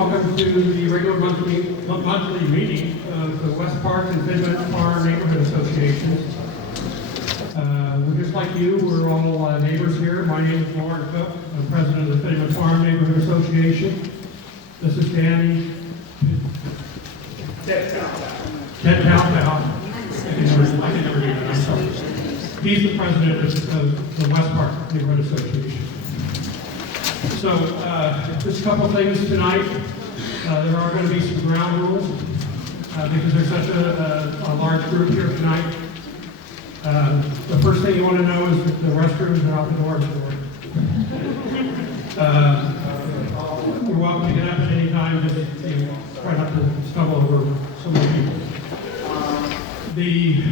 welcome to the regular monthly meeting of the West Park and Fidget Farm Neighborhood Association. We're just like you, we're all neighbors here. My name is Lauren Cook. I'm president of the Fidget Farm Neighborhood Association. This is Danny. Ted Talpow. I can never do that, I'm sorry. He's the president of the West Park Neighborhood Association. So, just a couple things tonight. There are going to be some ground rules because there's such a large group here tonight. The first thing you want to know is that the restrooms are out the doors. You're welcome to get up at any time. Just try not to stumble over so many people. The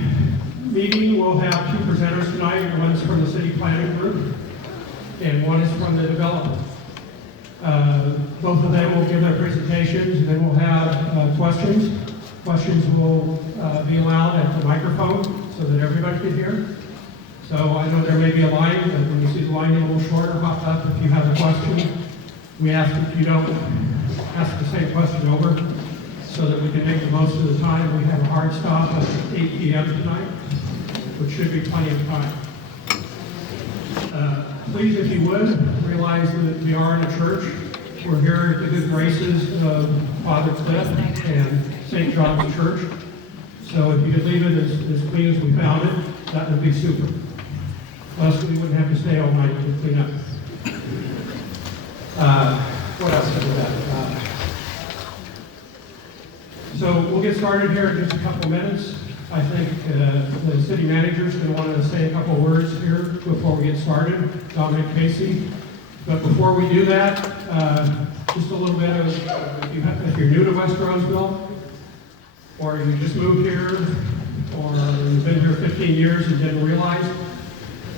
meeting will have two presenters tonight. One is from the city planning group, and one is from the developer. Both of them will give their presentations, and then we'll have questions. Questions will be allowed at the microphone so that everybody can hear. So I know there may be a line, but when you see the line get a little shorter, pop up if you have a question. We ask that you don't ask the same question over so that we can make the most of the time. We have a hard stop at 8 p.m. tonight, which should be plenty of time. Please, if you would, realize that we are in a church. We're here at the good graces of Father Cliff and St. John's Church. So if you could leave it as clean as we found it, that would be super. Plus, we wouldn't have to stay all night to clean up. What else is that? So we'll get started here in just a couple minutes. I think the city manager is going to want to say a couple of words here before we get started, Dominick Casey. But before we do that, just a little bit of, if you're new to West Roseville, or you just moved here, or you've been here 15 years and didn't realize,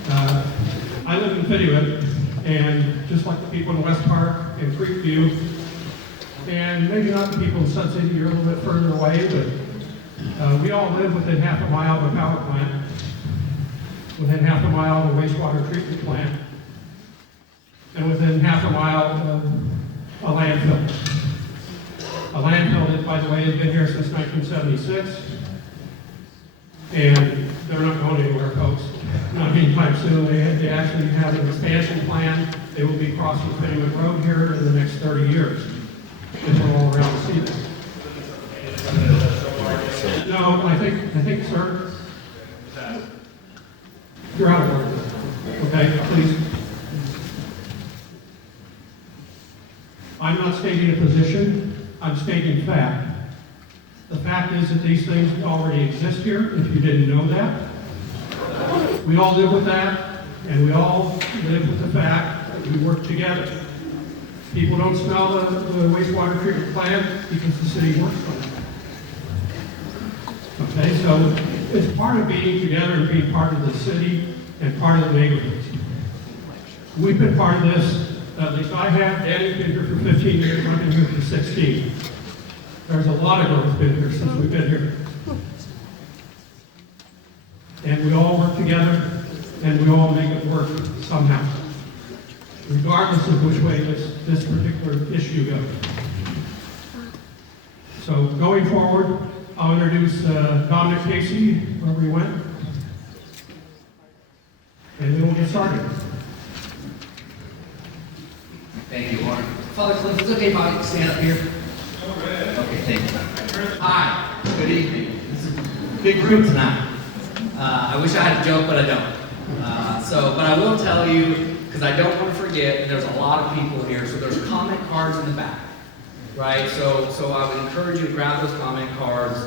I live in Fidget, and just like the people in West Park and Creekview, and maybe not the people in Sun City, you're a little bit further away, but we all live within half a mile of a power plant, within half a mile of a wastewater treatment plant, and within half a mile of a landfill. A landfill that, by the way, has been here since 1976, and they're not going anywhere, folks. Not anytime soon. They actually have an expansion plan. They will be crossing Fidget Road here in the next 30 years. If we're all around to see this. No, I think, sir, you're out of order. Okay, please. I'm not stating a position, I'm stating fact. The fact is that these things already exist here, if you didn't know that. We all live with that, and we all live with the fact that we work together. People don't smell the wastewater treatment plant because the city works on it. Okay, so it's part of being together and being part of the city and part of the neighborhoods. We've been part of this, at least I have. Danny's been here for 15 years, I've been here for 16. There's a lot of growth been here since we've been here. And we all work together, and we all make it work somehow, regardless of which way this particular issue goes. So going forward, I'll introduce Dominick Casey, wherever he went, and then we'll get started. Thank you, Lauren. Father Cliff, is it okay if I stand up here? Okay, thank you. Hi, good evening. This is a big group tonight. I wish I had a joke, but I don't. But I will tell you, because I don't want to forget, there's a lot of people here, so there's comment cards in the back, right? So I would encourage you to grab those comment cards,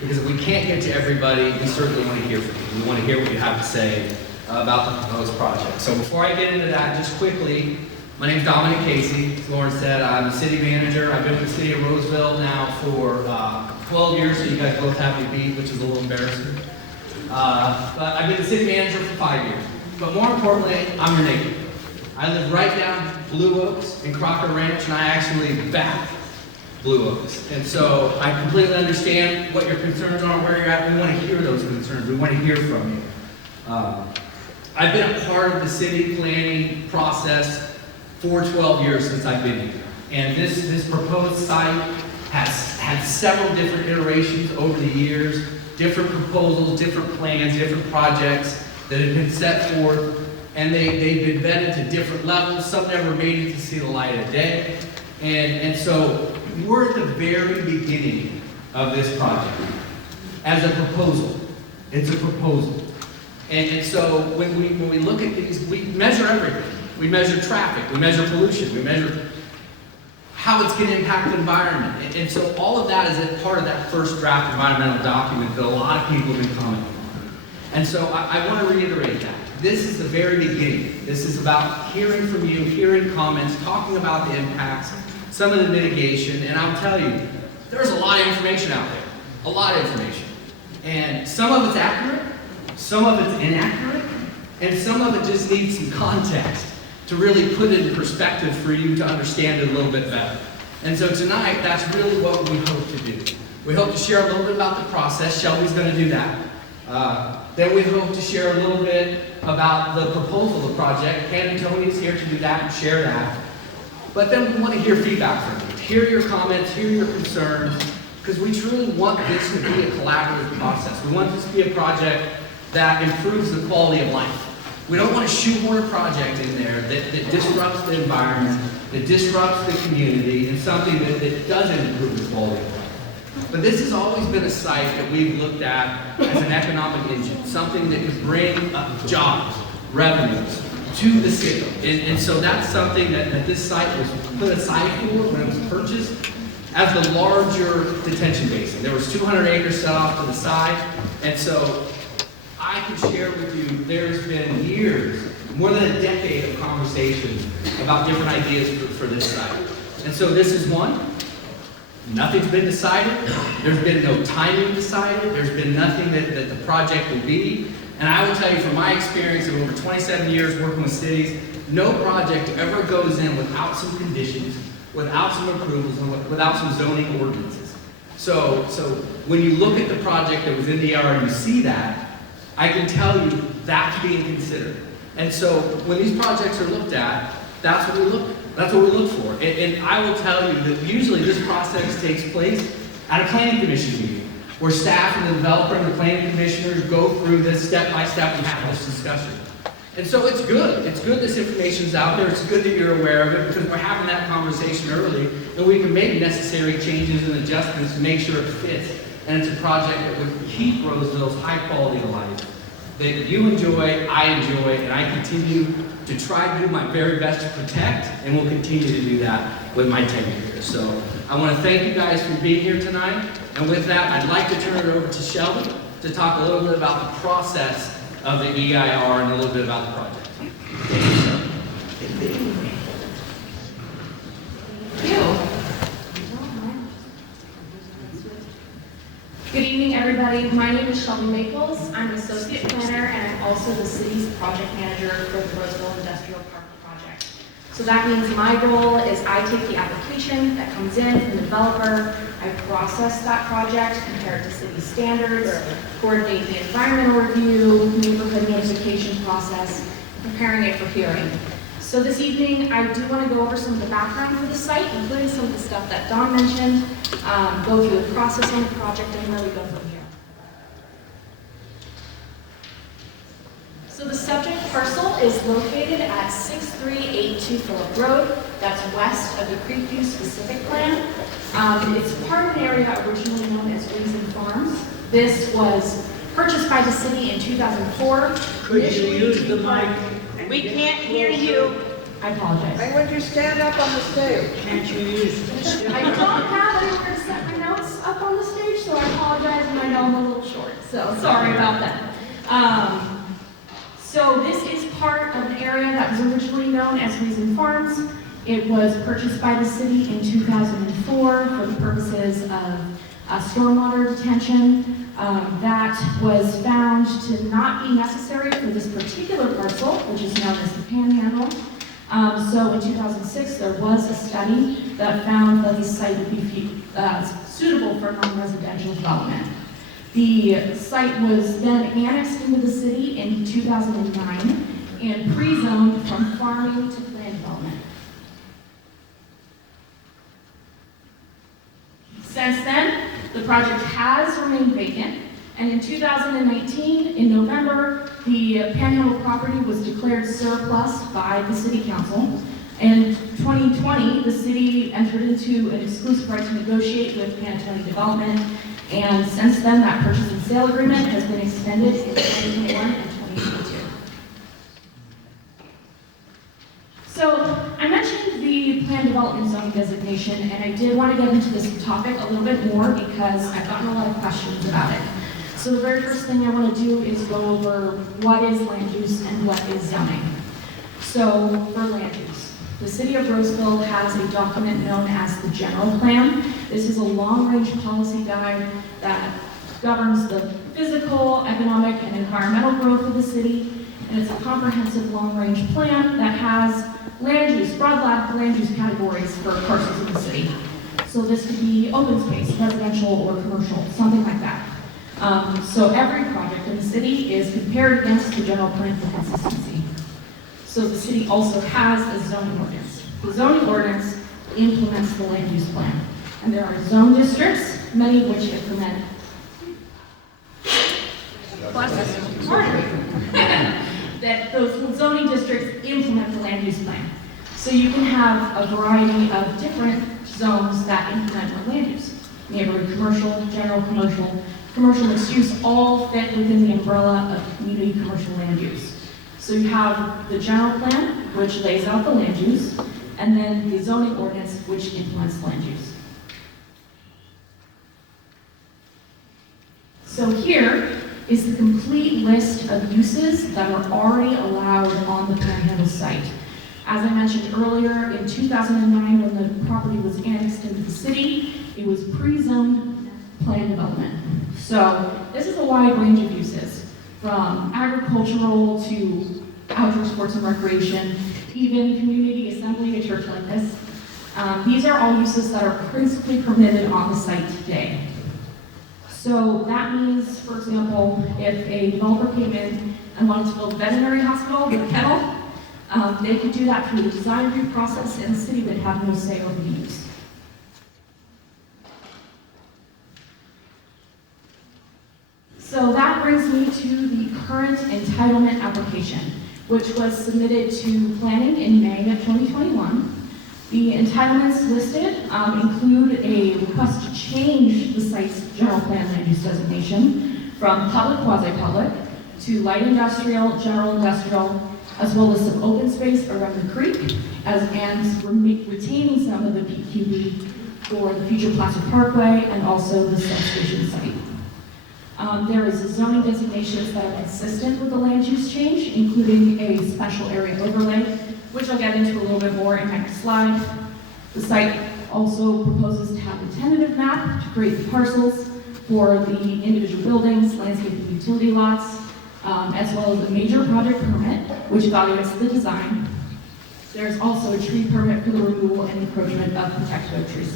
because if we can't get to everybody, we certainly want to hear from you. We want to hear what you have to say about the proposed project. So before I get into that, just quickly, my name is Dominick Casey. As Lauren said, I'm the city manager. I've been with the city of Roseville now for 12 years, so you guys both have me beat, which is a little embarrassing. But I've been the city manager for 5 years. But more importantly, I'm your neighbor. I live right down Blue Oaks in Crocker Ranch, and I actually back Blue Oaks. And so I completely understand what your concerns are, where you're at. We want to hear those concerns. We want to hear from you. I've been a part of the city planning process for 12 years since I've been here. And this proposed site has had several different iterations over the years, different proposals, different plans, different projects that have been set forth, and they've been vetted to different levels. Some never made it to see the light of day. And so we're at the very beginning of this project as a proposal. It's a proposal. And so when we look at these, we measure everything. We measure traffic, we measure pollution, we measure how it's going to impact the environment. And so all of that is a part of that first draft environmental document that a lot of people have been commenting on. And so I want to reiterate that. This is the very beginning. This is about hearing from you, hearing comments, talking about the impacts, some of the mitigation, and I'll tell you, there's a lot of information out there. A lot of information. And some of it's accurate, some of it's inaccurate, and some of it just needs some context to really put it in perspective for you to understand it a little bit better. And so tonight, that's really what we hope to do. We hope to share a little bit about the process. Shelby's going to do that. Then we hope to share a little bit about the proposal of the project. Panattoni is here to do that and share that. But then we want to hear feedback from you. Hear your comments, hear your concerns, because we truly want this to be a collaborative process. We want this to be a project that improves the quality of life. We don't want to shoehorn a project in there that disrupts the environment, that disrupts the community, and something that doesn't improve the quality of life. But this has always been a site that we've looked at as an economic engine, something that could bring jobs, revenues to the city. And so that's something that this site was put aside for when it was purchased as the larger detention basin. There was 200 acres set off to the side, and so I can share with you, there's been years, more than a decade of conversation about different ideas for this site. And so this is one. Nothing's been decided. There's been no timing decided. There's been nothing that the project will be. And I will tell you from my experience of over 27 years working with cities, no project ever goes in without some conditions, without some approvals, and without some zoning ordinances. So when you look at the project that was in the ER and you see that, I can tell you that's being considered. And so when these projects are looked at, that's what we look for. And I will tell you that usually this process takes place at a planning commission meeting, where staff and the developer and the planning commissioners go through this step by step and have this discussion. And so it's good. It's good this information is out there. It's good that you're aware of it, because we're having that conversation early, and we can make necessary changes and adjustments to make sure it fits. And it's a project that would keep Roseville's high quality of life that you enjoy, I enjoy, and I continue to try to do my very best to protect, and will continue to do that with my tenure here. So I want to thank you guys for being here tonight. And with that, I'd like to turn it over to Shelby to talk a little bit about the process of the EIR and a little bit about the project. Good evening, everybody. My name is Shelby Maples. I'm an associate planner, and I'm also the city's project manager for the Roseville Industrial Park project. So that means my role is I take the application that comes in from the developer, I process that project, compare it to city standards, coordinate the environmental review, neighborhood notification process, preparing it for hearing. So this evening, I do want to go over some of the background for the site, including some of the stuff that Don mentioned, go through the process on the project, and where we go from here. So the subject parcel is located at 6382 Phillip Road. That's west of the Creekview specific plan. It's part of an area originally known as Reason Farms. This was purchased by the city in 2004. Could you use the mic? We can't hear you. I apologize. Why would you stand up on the stage? Can't you use it? I don't have anywhere to set my notes up on the stage, so I apologize, and I know I'm a little short, so sorry about that. So this is part of an area that was originally known as Reason Farms. It was purchased by the city in 2004 for the purposes of stormwater detention. That was found to not be necessary for this particular parcel, which is known as the Panhandle. So in 2006, there was a study that found that the site would be suitable for non-residential development. The site was then annexed into the city in 2009 and pre-zoned from farming to land development. Since then, the project has remained vacant, and in 2019, in November, the Panhandle property was declared surplus by the City Council. In 2020, the city entered into an exclusive right to negotiate with Panattoni Development, and since then, that purchase and sale agreement has been extended in 2021 and 2022. So, I mentioned the planned development zone designation, and I did want to get into this topic a little bit more because I've gotten a lot of questions about it. So the very first thing I want to do is go over what is land use and what is zoning. So, for land use, the city of Roseville has a document known as the general plan. This is a long-range policy guide that governs the physical, economic, and environmental growth of the city, and it's a comprehensive long-range plan that has land use, broad land use categories for parcels of the city. So this could be open space, residential, or commercial, something like that. So every project in the city is compared against the general plan for consistency. So the city also has a zoning ordinance. The zoning ordinance implements the land use plan. And there are zone districts, many of which implement that those zoning districts implement the land use plan. So you can have a variety of different zones that implement the land use. Neighborhood commercial, general commercial mixed use, all fit within the umbrella of community commercial land use. So you have the general plan, which lays out the land use, and then the zoning ordinance, which implements land use. So here is the complete list of uses that are already allowed on the Panhandle site. As I mentioned earlier, in 2009, when the property was annexed into the city, it was pre-zoned planned development. So this is a wide range of uses, from agricultural to outdoor sports and recreation, even community assembly, a church like this. These are all uses that are principally permitted on the site today. So that means, for example, if a developer came in and wanted to build a veterinary hospital with a kennel, they could do that through the design review process, and the city would have no say over the use. So that brings me to the current entitlement application, which was submitted to planning in May of 2021. The entitlements listed include a request to change the site's general plan land use designation from public quasi-public to light industrial, general industrial, as well as some open space around the creek, and retaining some of the PQB for the future Placer Parkway and also the substation site. There is zoning designations that are consistent with the land use change, including a special area overlay, which I'll get into a little bit more in my next slide. The site also proposes to have a tentative map to create the parcels for the individual buildings, landscape and utility lots, as well as a major project permit, which evaluates the design. There's also a tree permit for the removal and encroachment of protected oak trees.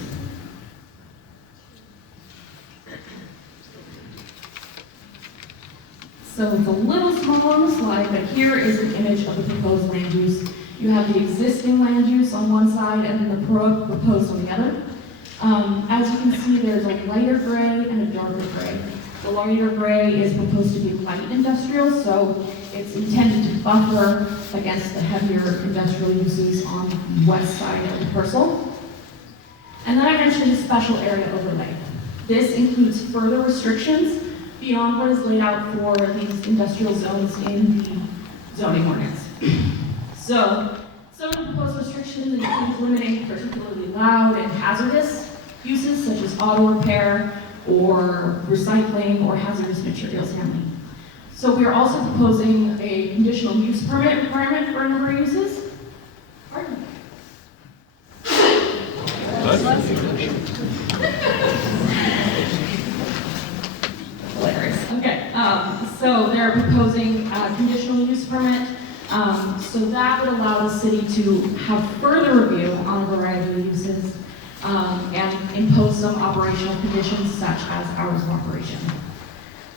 So it's a little small on the slide, but here is an image of the proposed land use. You have the existing land use on one side and then the proposed on the other. As you can see, there's a lighter gray and a darker gray. The lighter gray is proposed to be light industrial, so it's intended to buffer against the heavier industrial uses on the west side of the parcel. And then I mentioned a special area overlay. This includes further restrictions beyond what is laid out for these industrial zones in the zoning ordinance. So, some of the proposed restrictions include limiting particularly loud and hazardous uses such as auto repair or recycling or hazardous materials handling. So we are also proposing a conditional use permit requirement for a number of uses. Pardon me. Hilarious. Okay, so they're proposing a conditional use permit. So that would allow the city to have further review on a variety of uses and impose some operational conditions such as hours of operation.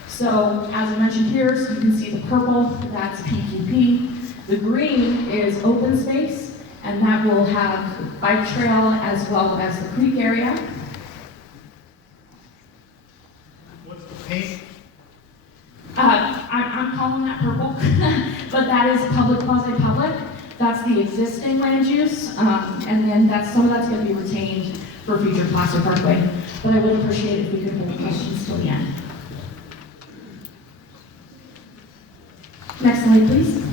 So as I mentioned here, so you can see the purple, that's PQP. The green is open space, and that will have bike trail as well as the creek area. paint? I'm calling that purple, but that is public quasi-public. That's the existing land use, and then some of that's going to be retained for future Placer Parkway. But I would appreciate it if we could hold questions till the end. Next slide, please.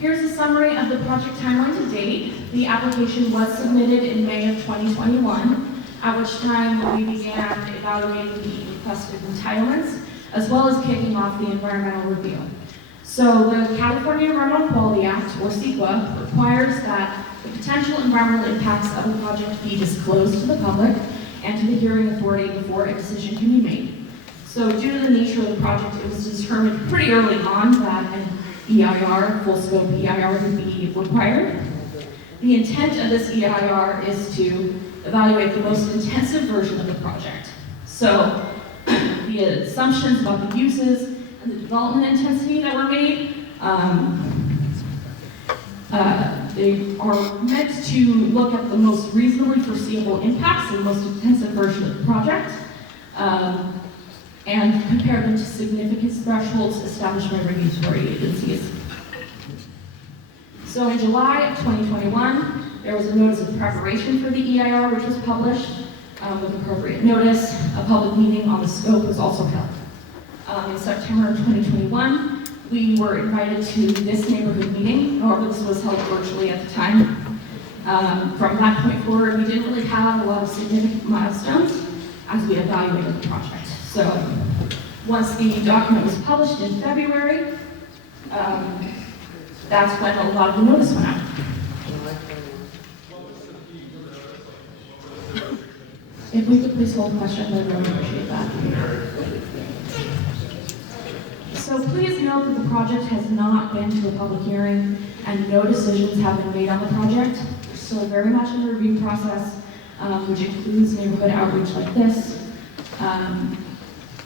Here's a summary of the project timeline to date. The application was submitted in May of 2021, at which time we began evaluating the requested entitlements, as well as kicking off the environmental review. So the California Environmental Quality Act, or CEQA, requires that the potential environmental impacts of a project be disclosed to the public and to the hearing authority before a decision can be made. So due to the nature of the project, it was determined pretty early on that an EIR, full scope EIR, would be required. The intent of this EIR is to evaluate the most intensive version of the project. So the assumptions about the uses and the development intensity that were made, they are meant to look at the most reasonably foreseeable impacts of the most intensive version of the project, and compare them to significance thresholds established by regulatory agencies. So in July of 2021, there was a notice of preparation for the EIR, which was published with appropriate notice. A public meeting on the scope was also held. In September of 2021, we were invited to this neighborhood meeting. However, this was held virtually at the time. From that point forward, we didn't really have a lot of significant milestones as we evaluated the project. So once the document was published in February, that's when a lot of the notice went out. If we could please hold questions, I'd really appreciate that. So please note that the project has not been to a public hearing and no decisions have been made on the project. We're still very much in the review process, which includes neighborhood outreach like this.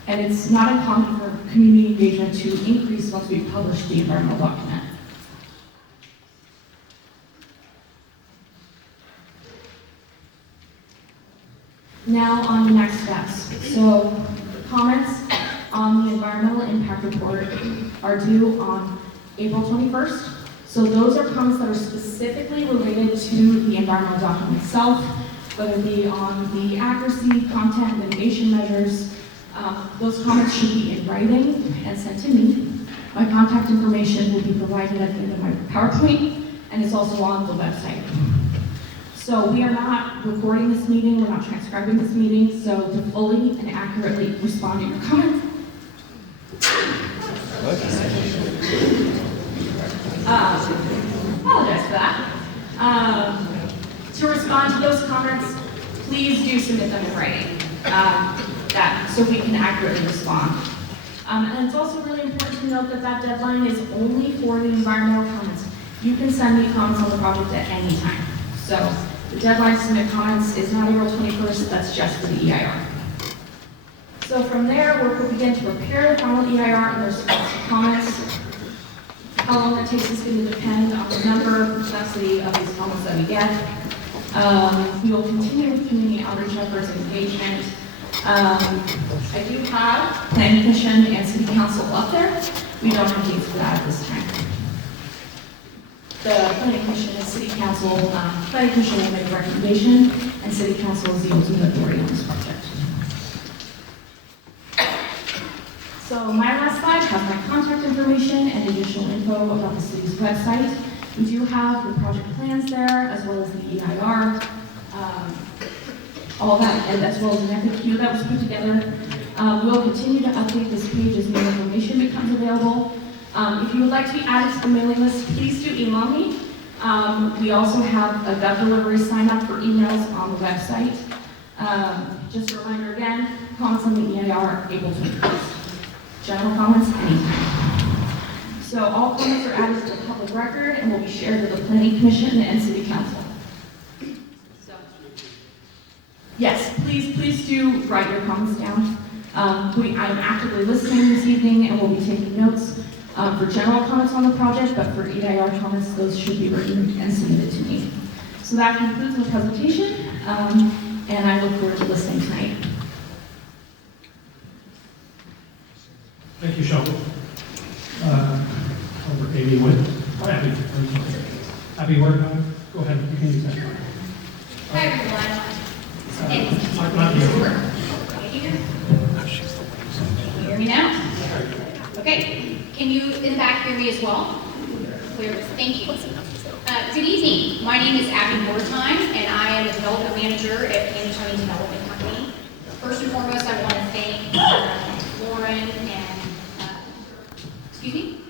And it's not uncommon for community engagement to increase once we publish the environmental document. Now on the next steps. So the comments on the environmental impact report are due on April 21st. So those are comments that are specifically related to the environmental document itself, whether it be on the accuracy, content, mitigation measures. Those comments should be in writing and sent to me. My contact information will be provided at the end of my PowerPoint, and it's also on the website. So we are not recording this meeting, we're not transcribing this meeting, so to fully and accurately respond to your comments. Apologize for that. To respond to those comments, please do submit them in writing, so we can accurately respond. And it's also really important to note that that deadline is only for the environmental comments. You can send me comments on the project at any time. So the deadline to submit comments is not April 21st, that's just for the EIR. So from there, we'll begin to prepare the final EIR and the response to comments. How long that takes is going to depend on the number and complexity of these comments that we get. We will continue with community outreach efforts and engagement. I do have Planning Commission and City Council up there. We don't have dates for that at this time. The Planning Commission and City Council, Planning Commission will make a recommendation, and City Council is the ultimate authority on this project. So my last slide has my contact information and additional info about the city's website. We do have the project plans there, as well as the EIR, all that, and as well as an FAQ that was put together. We'll continue to update this page as new information becomes available. If you would like to be added to the mailing list, please do email me. We also have a Gov Delivery sign up for emails on the website. Just a reminder again, comments on the EIR April 21st. General comments anytime. So all comments are added to the public record and will be shared with the Planning Commission and City Council. So, yes, please do write your comments down. I'm actively listening this evening and we'll be taking notes for general comments on the project, but for EIR comments, those should be written and submitted to me. So that concludes the presentation, and I look forward to listening tonight. Thank you, Shelby. Over Abbie with Abbie. Abbie, Wertheim. Go ahead, you can use that. Hi, everyone. Not you. Can you hear me now? Okay. Can you in the back hear me as well? Clear. Thank you. Good evening. My name is Abbie Wertheim, and I am the development manager at Panattoni Development Company. First and foremost, I want to thank Lauren and, excuse me?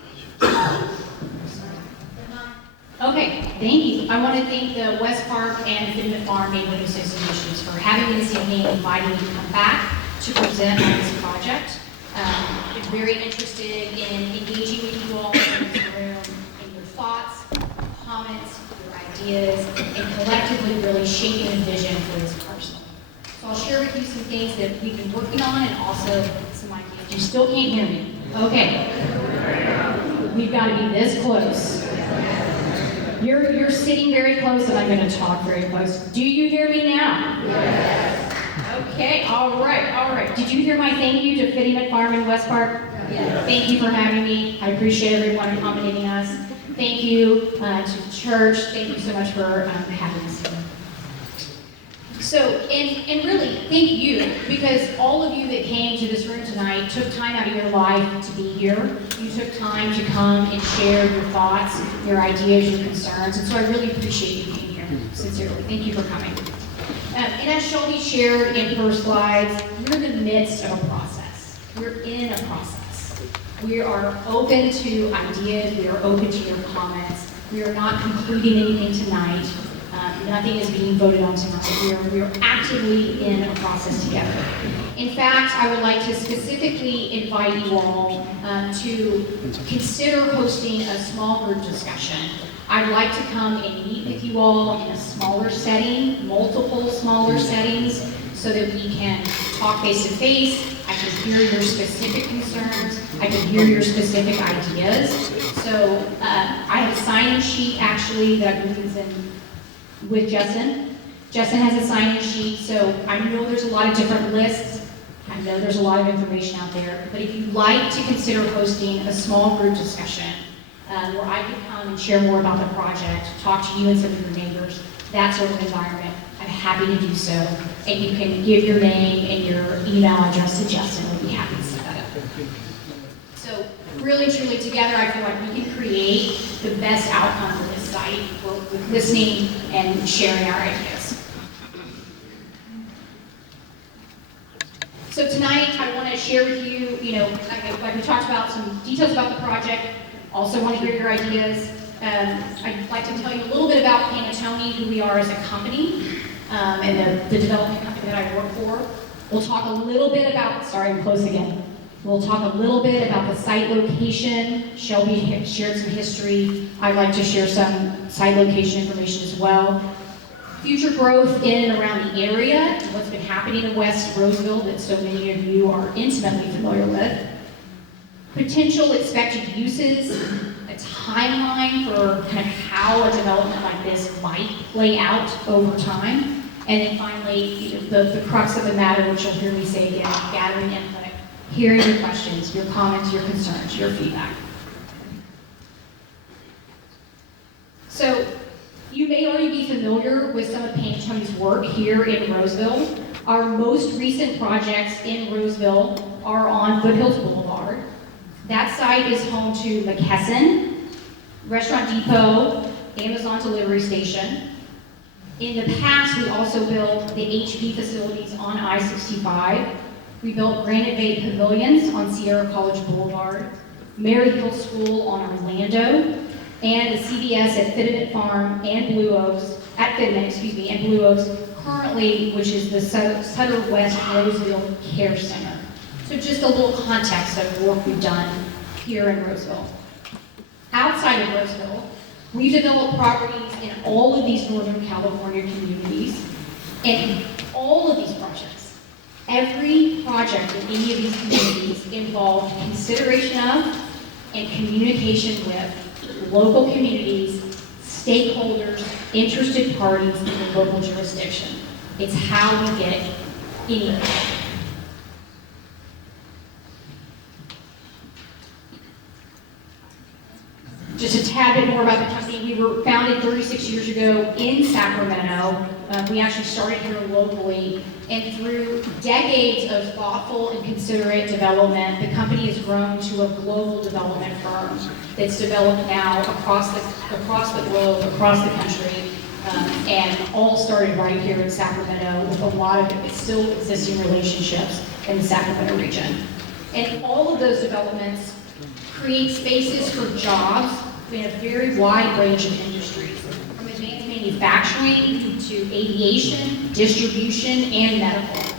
Okay, thank you. I want to thank the West Park and Fitment Farm Neighborhood Associations for having me this evening and inviting me to come back to present on this project. I'm very interested in engaging with you all in this room in your thoughts, comments, your ideas, and collectively really shaping a vision for this parcel. So I'll share with you some things that we've been working on and also some ideas. You still can't hear me? Okay. We've got to be this close. You're sitting very close and I'm going to talk very close. Do you hear me now? Yes. Okay, all right. Did you hear my thank you to Fitment Farm in West Park? Yes. Thank you for having me. I appreciate everyone accommodating us. Thank you to the church. Thank you so much for having us here. So, and really, thank you, because all of you that came to this room tonight took time out of your life to be here. You took time to come and share your thoughts, your ideas, your concerns, and so I really appreciate you being here, sincerely. Thank you for coming. And as Shelby shared in her slides, we're in the midst of a process. We're in a process. We are open to ideas. We are open to your comments. We are not concluding anything tonight. Nothing is being voted on tonight. We are actively in a process together. In fact, I would like to specifically invite you all to consider hosting a small group discussion. I'd like to come and meet with you all in a smaller setting, multiple smaller settings, so that we can talk face to face. I can hear your specific concerns. I can hear your specific ideas. So I have a sign-in sheet actually that I'm using with Justin. Justin has a sign-in sheet, so I know there's a lot of different lists. I know there's a lot of information out there, but if you'd like to consider hosting a small group discussion where I can come and share more about the project, talk to you and some of your neighbors, that sort of environment, I'm happy to do so. And you can give your name and your email address to Justin. We'd be happy to set that up. So really, truly, together, I feel like we can create the best outcome for this site with listening and sharing our ideas. So tonight, I want to share with you, like we talked about, some details about the project. Also want to hear your ideas. I'd like to tell you a little bit about Panattoni, who we are as a company, and the development company that I work for. We'll talk a little bit about, sorry, I'm close again. We'll talk a little bit about the site location. Shelby shared some history. I'd like to share some site location information as well. Future growth in and around the area, and what's been happening in West Roseville that so many of you are intimately familiar with. Potential expected uses, a timeline for kind of how a development like this might play out over time. And then finally, the crux of the matter, which you'll hear me say again, gathering input. Hearing your questions, your comments, your concerns, your feedback. So, you may already be familiar with some of Panattoni's work here in Roseville. Our most recent projects in Roseville are on Foothills Boulevard. That site is home to McKesson, Restaurant Depot, Amazon Delivery Station. In the past, we also built the HP facilities on I-65. We built Granite Bay Pavilions on Sierra College Boulevard, Mary Hill School on Orlando, and a CVS at Fitment Farm and Blue Oaks, and Blue Oaks, currently, which is the Sutter West Roseville Care Center. So just a little context of work we've done here in Roseville. Outside of Roseville, we've developed properties in all of these Northern California communities, and all of these projects, every project in any of these communities involved consideration of and communication with local communities, stakeholders, interested parties in the local jurisdiction. It's how we get anything. Just a tad bit more about the company. We were founded 36 years ago in Sacramento. We actually started here locally, and through decades of thoughtful and considerate development, the company has grown to a global development firm that's developed now across the globe, across the country, and all started right here in Sacramento with a lot of still existing relationships in the Sacramento region. And all of those developments create spaces for jobs in a very wide range of industries, from advanced manufacturing to aviation, distribution, and medical.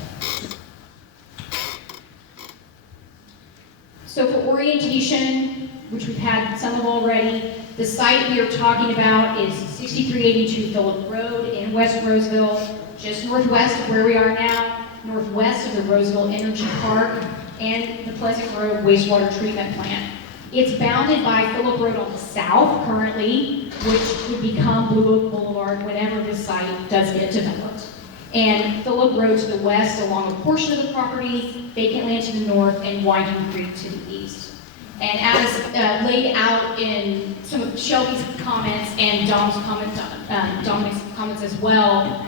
So for orientation, which we've had some of already, the site we are talking about is 6382 Phillip Road in West Roseville, just northwest of where we are now, northwest of the Roseville Energy Park, and the Pleasant Grove Wastewater Treatment Plant. It's bounded by Phillip Road on the south currently, which would become Blue Oak Boulevard whenever this site does get developed. And Phillip Road to the west along a portion of the property, vacant land to the north, and Winding Creek to the east. And as laid out in some of Shelby's comments and Dominick's comments as well,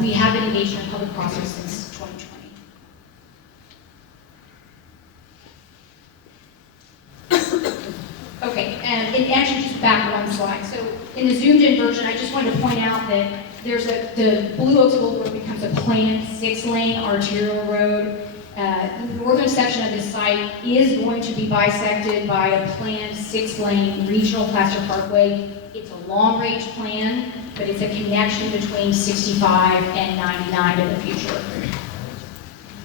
we have been engaged in a public process since 2020. Okay, and actually just back one slide. So in the zoomed in version, I just wanted to point out that the Blue Oaks Boulevard becomes a planned 6-lane arterial road. The northern section of this site is going to be bisected by a planned 6-lane regional plaster parkway. It's a long-range plan, but it's a connection between 65 and 99 in the future.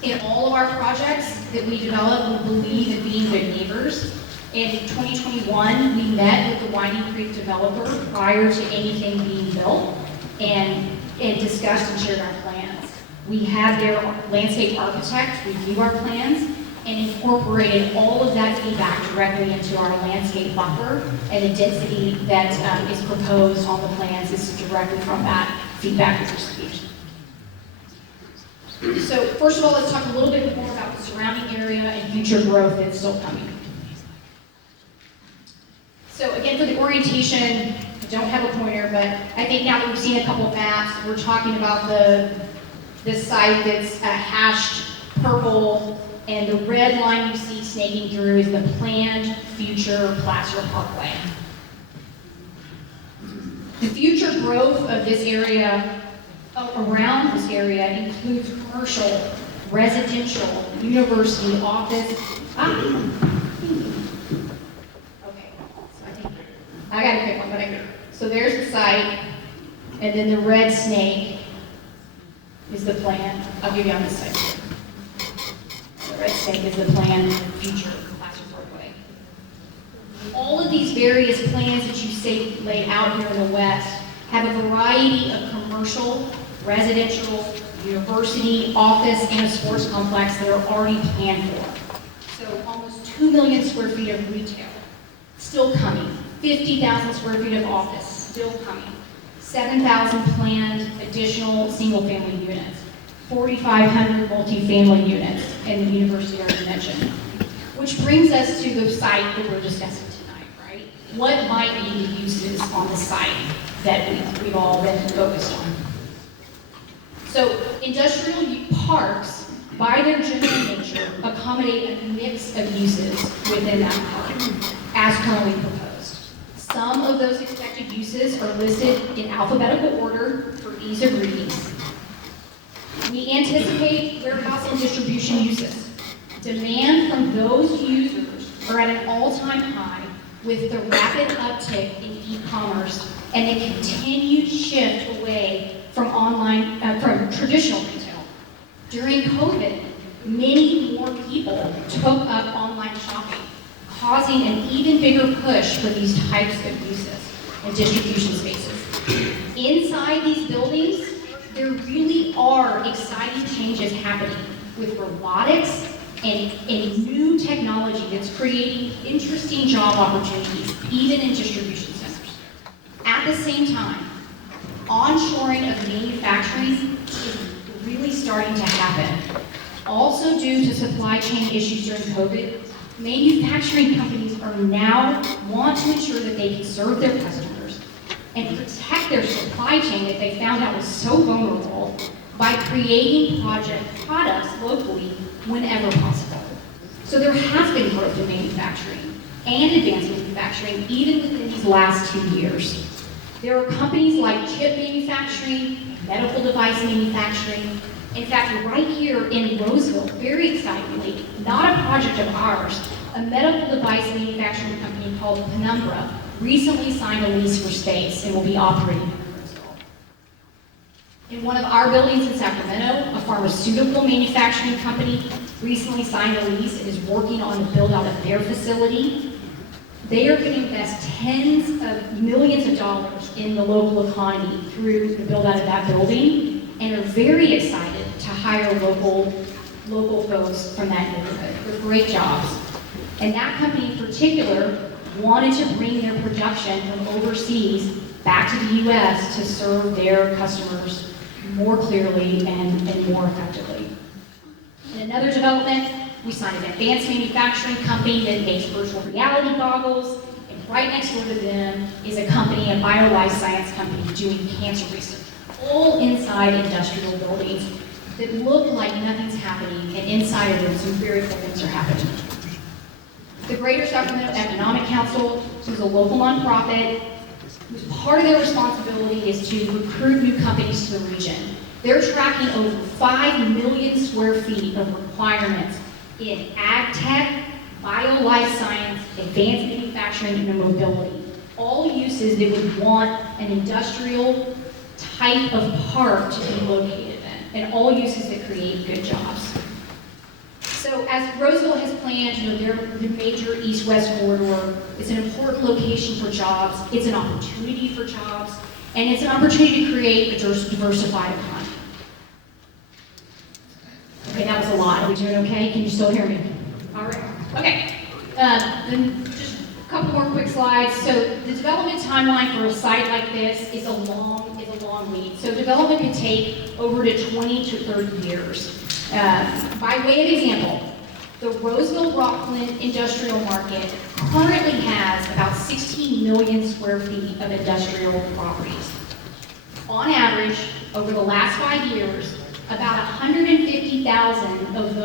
In all of our projects that we develop, we believe in being good neighbors. In 2021, we met with the Winding Creek developer prior to anything being built and discussed and shared our plans. We had their landscape architect review our plans and incorporated all of that feedback directly into our landscape buffer, and the density that is proposed on the plans is directly from that feedback we received. So first of all, let's talk a little bit more about the surrounding area and future growth that's still coming. So again, for the orientation, I don't have a pointer, but I think now that we've seen a couple of maps, we're talking about the site that's hashed purple, and the red line you see snaking through is the planned future Placer Parkway. The future growth of this area, around this area, includes commercial, residential, university, office. I got to pick one, but so there's the site, and then the red snake is the plan. I'll give you on this side. The red snake is the planned future Placer Parkway. All of these various plans that you see laid out here in the west have a variety of commercial, residential, university, office, and a sports complex that are already planned for. So almost 2 million square feet of retail, still coming. 50,000 square feet of office, still coming. 7,000 planned additional single-family units. 4,500 multifamily units in the university already mentioned. Which brings us to the site that we're discussing tonight, right? What might be the uses on the site that we've all been focused on? So industrial parks, by their general nature, accommodate a mix of uses within that park, as currently proposed. Some of those expected uses are listed in alphabetical order for ease of reading. We anticipate warehouse and distribution uses. Demand from those users are at an all-time high with the rapid uptick in e-commerce and a continued shift away from from traditional retail. During COVID, many more people took up online shopping, causing an even bigger push for these types of uses and distribution spaces. Inside these buildings, there really are exciting changes happening with robotics and new technology that's creating interesting job opportunities, even in distribution centers. At the same time, onshoring of manufacturing is really starting to happen. Also due to supply chain issues during COVID, Manufacturing companies are now want to ensure that they can serve their customers and protect their supply chain that they found out was so vulnerable by creating products locally whenever possible. So there has been growth in manufacturing and advanced manufacturing even within these last 2 years. There are companies like chip manufacturing, medical device manufacturing. In fact, right here in Roseville, very excitingly, not a project of ours, a medical device manufacturing company called Konow recently signed a lease for space and will be operating in Roseville. In one of our buildings in Sacramento, a pharmaceutical manufacturing company recently signed a lease and is working on the build out of their facility. They are going to invest tens of millions of dollars in the local economy through the build out of that building and are very excited to hire local folks from that neighborhood for great jobs. And that company in particular wanted to bring their production from overseas back to the U.S. to serve their customers more clearly and more effectively. In another development, we signed an advanced manufacturing company that makes virtual reality goggles, and right next door to them is a company, a biolife science company, doing cancer research, all inside industrial buildings that look like nothing's happening, and inside of them some very cool things are happening. The Greater Sacramento Economic Council, which is a local nonprofit, whose part of their responsibility is to recruit new companies to the region. They're tracking over 5 million square feet of requirements in ag tech, bio-life science, advanced manufacturing, and mobility. All uses that would want an industrial type of park to be located in, and all uses that create good jobs. So as Roseville has planned, the major east-west corridor, it's an important location for jobs, it's an opportunity for jobs, and it's an opportunity to create a diversified economy. Okay, that was a lot. Are we doing okay? Can you still hear me? All right. Okay. Then just a couple more quick slides. So the development timeline for a site like this is a long lead. So development could take over to 20 to 30 years. By way of example, the Roseville-Rockland industrial market currently has about 16 million square feet of industrial properties. On average, over the last 5 years, about 150,000 of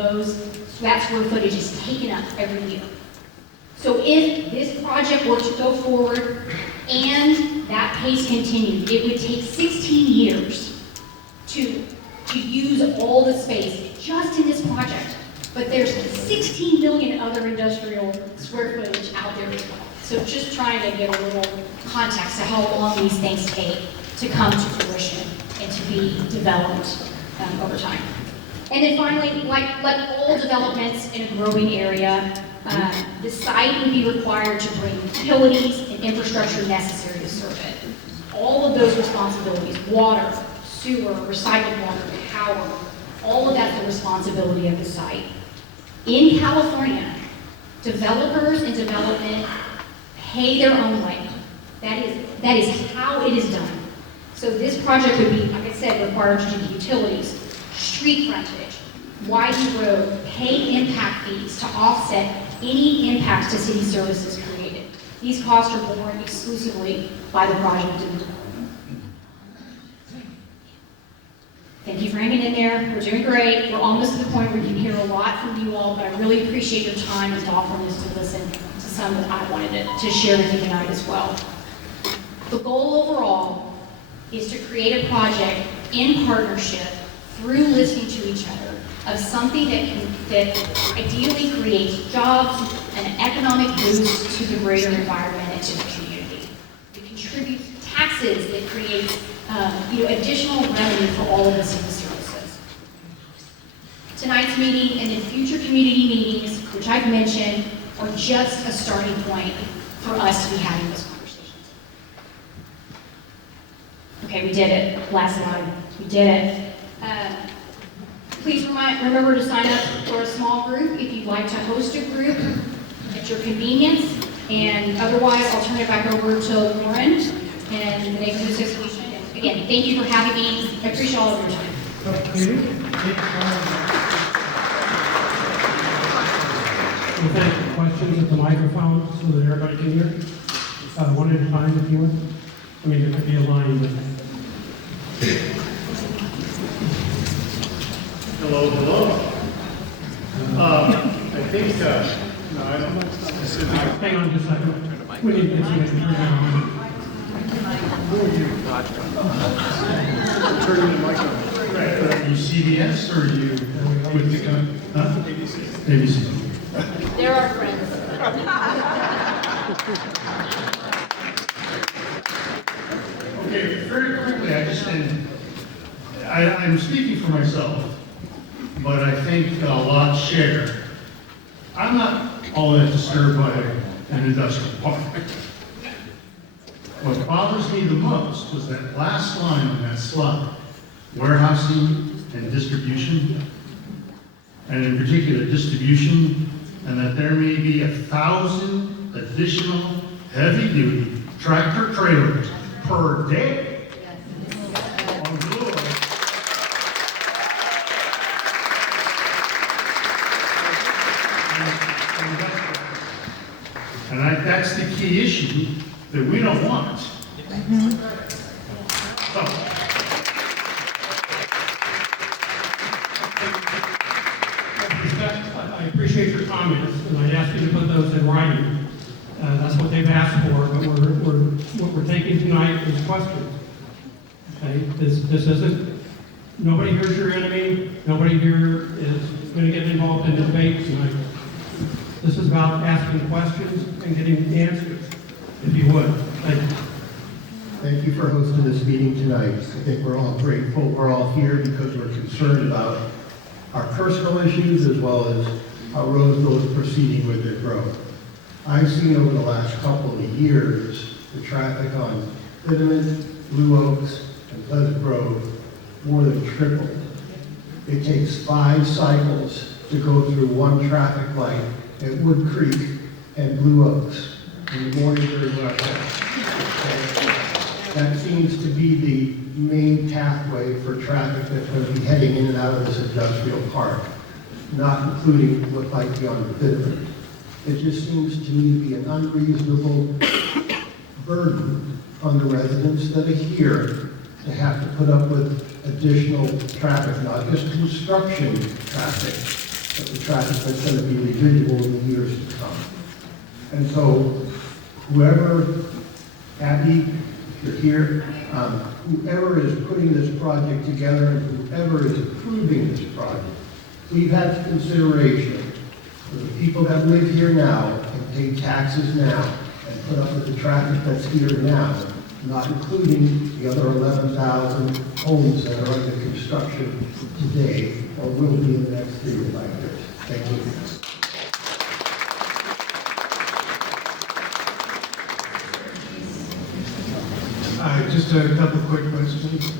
that square footage is taken up every year. So if this project were to go forward and that pace continued, it would take 16 years to use all the space just in this project. But there's 16 million other industrial square footage out there as well. So just trying to give a little context to how long these things take to come to fruition and to be developed over time. And then finally, like all developments in a growing area, the site would be required to bring utilities and infrastructure necessary to serve it. All of those responsibilities, water, sewer, recycled water, power, all of that's the responsibility of the site. In California, developers and development pay their own way. That is how it is done. So this project would be, like I said, required to do utilities, street frontage, widen road, pay impact fees to offset any impacts to city services created. These costs are borne exclusively by the project developer. Thank you for hanging in there. We're doing great. We're almost to the point where you can hear a lot from you all, but I really appreciate your time and thoughtfulness to listen to some that I wanted to share with you tonight as well. The goal overall is to create a project in partnership through listening to each other of something that ideally creates jobs and an economic boost to the greater environment and to the community. It contributes taxes that create additional revenue for all of the city services. Tonight's meeting and then future community meetings, which I've mentioned, are just a starting point for us to be having this conversation. Okay, we did it. Last slide. We did it. Please remember to sign up for a small group if you'd like to host a group at your convenience. And otherwise, I'll turn it back over to Lauren and the Neighborhood Association. And again, thank you for having me. I appreciate all of your time. Thank you. questions at the microphone so that everybody can hear. One at a time if you would. I mean, there could be a line. But... Hello, hello. I think, no, I don't know. Hang on just a second. We need to get some information on. Turning the mic on. Are you CBS or are you with the gun? Huh? ABC. ABC. They're our friends. Okay, very quickly, I'm speaking for myself, but I think a lot share. I'm not all that disturbed by an industrial park. What bothers me the most was that last line on that slide, warehousing and distribution, and in particular distribution, and that there may be 1,000 additional heavy-duty tractor trailers per day on Blue Oak. And that's the key issue that we don't want. So, I appreciate your comments, and I ask you to put those in writing. That's what they've asked for, but what we're taking tonight is questions. Okay, this isn't, nobody here's your enemy, nobody here is going to get involved in the debate tonight. This is about asking questions and getting answers, if you would. Thank you. Thank you for hosting this meeting tonight. I think we're all grateful. We're all here because we're concerned about our personal issues as well as how Roseville is proceeding with their growth. I've seen over the last couple of years the traffic on Liniment, Blue Oaks, and Pleasant Grove more than tripled. It takes 5 cycles to go through one traffic light at Wood Creek and Blue Oaks in the morning during rush hour. That seems to be the main pathway for traffic that's going to be heading in and out of this industrial park, not including what might be on the Bitterman. It just seems to me to be an unreasonable burden on the residents that are here to have to put up with additional traffic, not just construction traffic, but the traffic that's going to be residual in the years to come. And so, whoever, Abbie, if you're here, whoever is putting this project together and whoever is approving this project, we've had consideration for the people that live here now and pay taxes now and put up with the traffic that's here now, not including the other 11,000 homes that are under construction today or will be in the next 3 to 5 years. Thank you. Just a couple quick questions.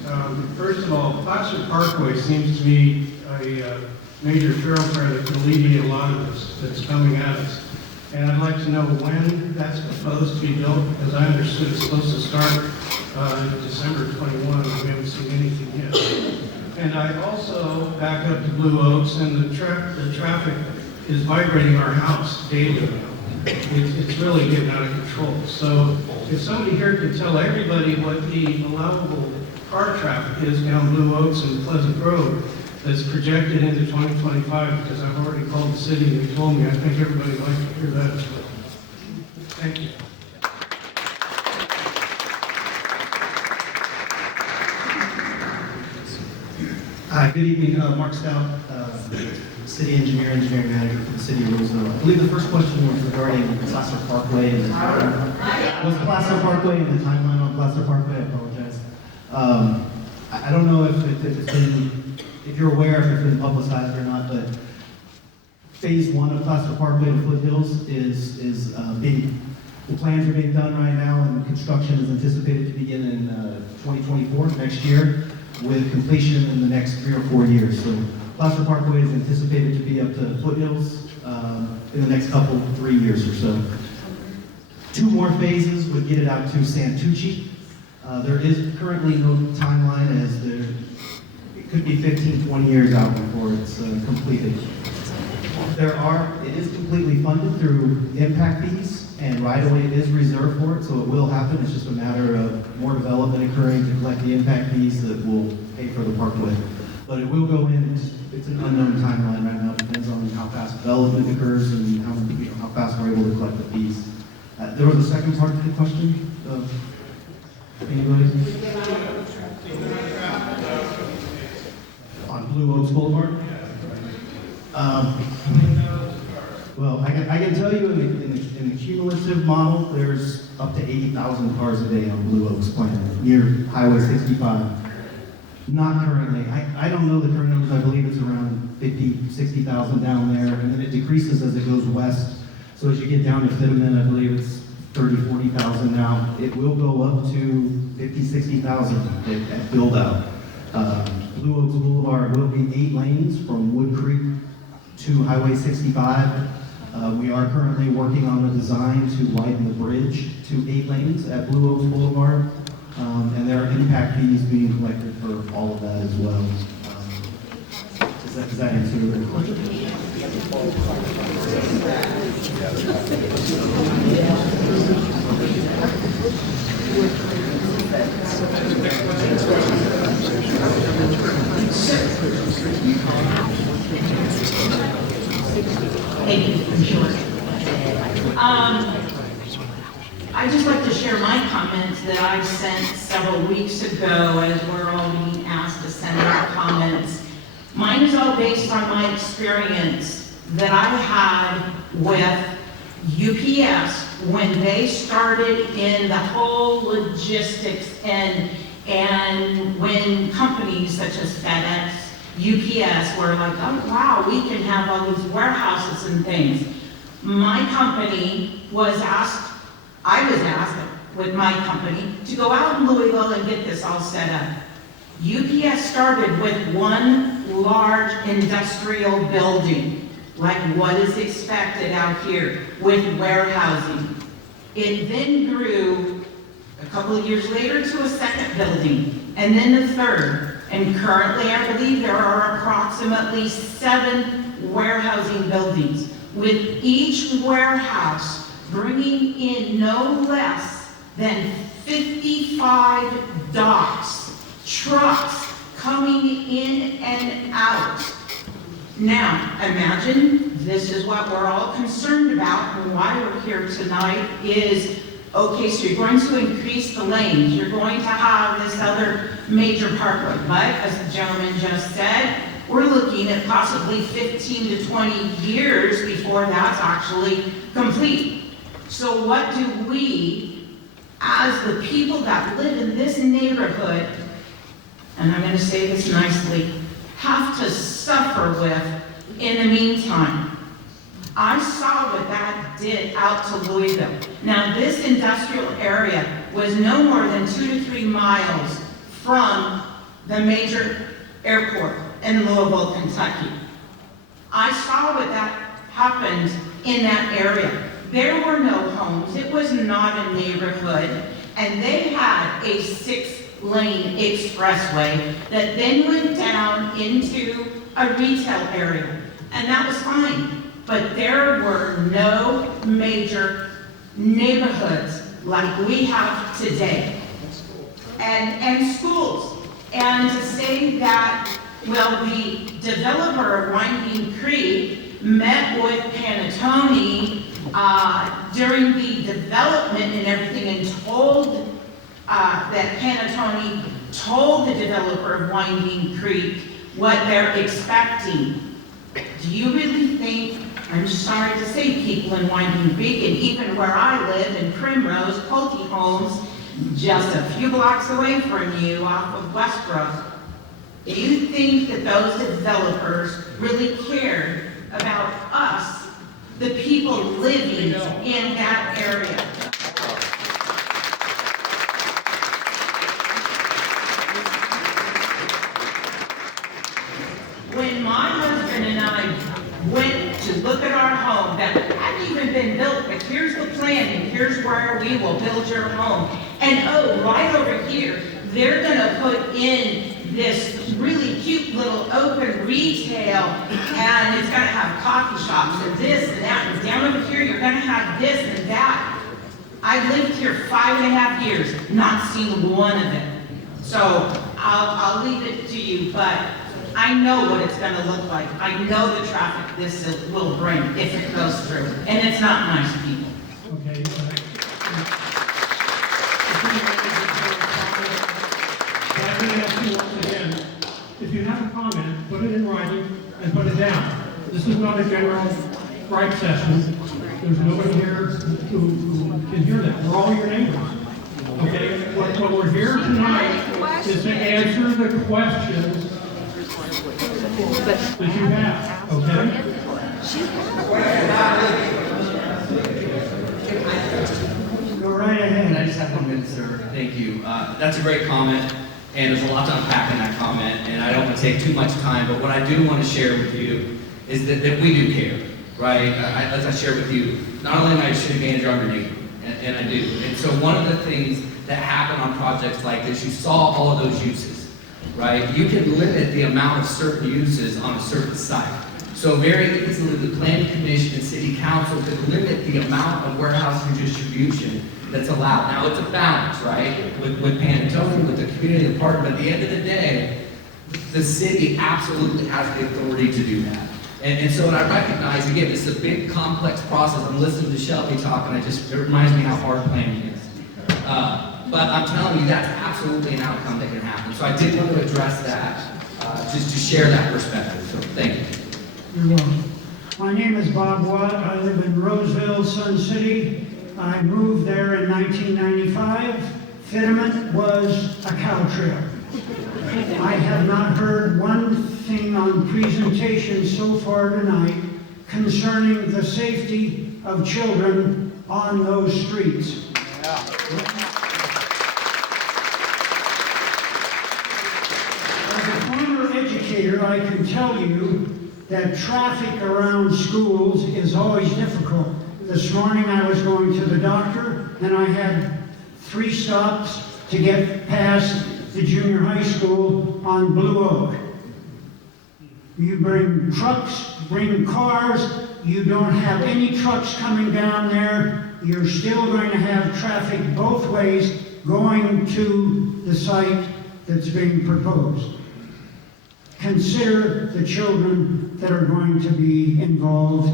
First of all, Placer Parkway seems to be a major thoroughfare that can alleviate a lot of this that's coming at us. And I'd like to know when that's proposed to be built, because I understood it's supposed to start December 21, and we haven't seen anything yet. And I also back up to Blue Oaks, and the traffic is vibrating our house daily. It's really getting out of control. So if somebody here could tell everybody what the allowable car traffic is down Blue Oaks and Pleasant Grove that's projected into 2025, because I've already called the city and they told me, I think everybody would like to hear that as well. Thank you. Hi, good evening. Mark Stout, City Engineering Manager for the City of Roseville. I believe the first question was regarding Placer Parkway and the timeline. Was Placer Parkway and the timeline on Placer Parkway? I apologize. I don't know if you're aware, if it's been publicized or not, but phase 1 of Placer Parkway to Foothills is the plans are being done right now, and construction is anticipated to begin in 2024, next year, with completion in the next 3 or 4 years. So Placer Parkway is anticipated to be up to Foothills in the next 3 years or so. 2 more phases would get it out to Santucci. There is currently no timeline, as it could be 15, 20 years out before it's completed. It is completely funded through impact fees, and right-of-way is reserved for it, so it will happen. It's just a matter of more development occurring to collect the impact fees that will pay for the parkway. But it will go in, it's an unknown timeline right now. It depends on how fast development occurs and how fast we're able to collect the fees. There was a second part to the question? Anybody? On Blue Oaks Boulevard? Well, I can tell you in the cumulative model, there's up to 80,000 cars a day on Blue Oaks planned near Highway 65. Not currently. I don't know the current numbers. I believe it's around 50, 60,000 down there, and then it decreases as it goes west. So as you get down to Fitterman, I believe it's 30, 40,000 now. It will go up to 50, 60,000 at build out. Blue Oaks Boulevard will be 8 lanes from Wood Creek to Highway 65. We are currently working on the design to widen the bridge to 8 lanes at Blue Oaks Boulevard. And there are impact fees being collected for all of that as well. Does that answer your question? Thank you, I'm sure. I'd just like to share my comments that I sent several weeks ago as we're all being asked to send our comments. Mine is all based on my experience that I had with UPS when they started in the whole logistics and when companies such as FedEx, UPS were like, oh wow, we can have all these warehouses and things. My company was asked, I was asked with my company to go out in Louisville and get this all set up. UPS started with one large industrial building, like what is expected out here with warehousing. It then grew a couple of years later to a second building, and then a third. And currently, I believe there are approximately 7 warehousing buildings, with each warehouse bringing in no less than 55 docks, trucks coming in and out. Now, imagine this is what we're all concerned about and why we're here tonight is, okay, so you're going to increase the lanes, you're going to have this other major parkway, but as the gentleman just said, we're looking at possibly 15 to 20 years before that's actually complete. So what do we, as the people that live in this neighborhood, and I'm going to say this nicely, have to suffer with in the meantime? I saw what that did out to Louisville. Now, this industrial area was no more than 2 to 3 miles from the major airport in Louisville, Kentucky. I saw what that happened in that area. There were no homes. It was not a neighborhood. And they had a 6-lane expressway that then went down into a retail area. And that was fine. But there were no major neighborhoods like we have today. And schools. And to say that, well, the developer of Winding Creek met with Panattoni during the development and everything and told that Panattoni told the developer of Winding Creek what they're expecting. Do you really think, I'm sorry to say, people in Winding Creek and even where I live in Primrose, Pulte Homes, just a few blocks away from you off of Westbrook, do you think that those developers really cared about us, the people living in that area? When my husband and I went to look at our home that hadn't even been built, but here's the plan and here's where we will build your home. And oh, right over here, they're gonna put in this really cute little open retail, and it's gonna have coffee shops and this and that, and down over here, you're gonna have this and that. I've lived here 5.5 years, not seen one of it. So I'll leave it to you, but I know what it's gonna look like. I know the traffic this will bring if it goes through, and it's not nice people. Okay. Let me ask you once again, if you have a comment, put it in writing and put it down. This is not a general gripe session. There's nobody here who can hear that. We're all your neighbors. Okay? What we're here tonight is to answer the questions that you have. Okay? Go right ahead. And I just have 1 minute, sir. Thank you. That's a great comment, and there's a lot to unpack in that comment, and I don't want to take too much time, but what I do want to share with you is that we do care, right? As I share with you, not only am I a city manager, I'm your neighbor, and I do. And so one of the things that happen on projects like this, you saw all of those uses, right? You can limit the amount of certain uses on a certain site. So very easily, the planning commission and city council could limit the amount of warehouse and distribution that's allowed. Now, it's a balance, right? With Panattoni, with the community department, but at the end of the day, the city absolutely has the authority to do that. And so, I recognize, again, this is a big, complex process. I'm listening to Shelby talk, and it reminds me how hard planning is. But I'm telling you, that's absolutely an outcome that can happen. So I did want to address that, just to share that perspective. So thank you. You're welcome. My name is Bob Watt. I live in Roseville, Sun City. I moved there in 1995. Fitment was a cow trail. I have not heard one thing on presentation so far tonight concerning the safety of children on those streets. As a former educator, I can tell you that traffic around schools is always difficult. This morning I was going to the doctor and I had 3 stops to get past the junior high school on Blue Oak. You bring trucks, bring cars, you don't have any trucks coming down there, you're still going to have traffic both ways going to the site that's being proposed. Consider the children that are going to be involved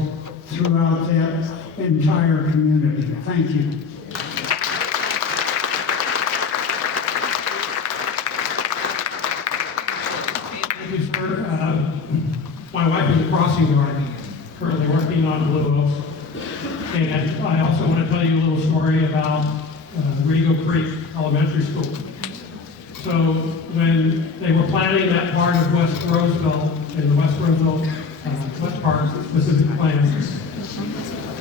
throughout that entire community. Thank you. Thank you, sir. My wife is a crossing guard, currently working on Blue Oaks. And I also want to tell you a little story about Rego Creek Elementary School. So when they were planning that part of West Roseville, in the West Roseville West Park specific plans,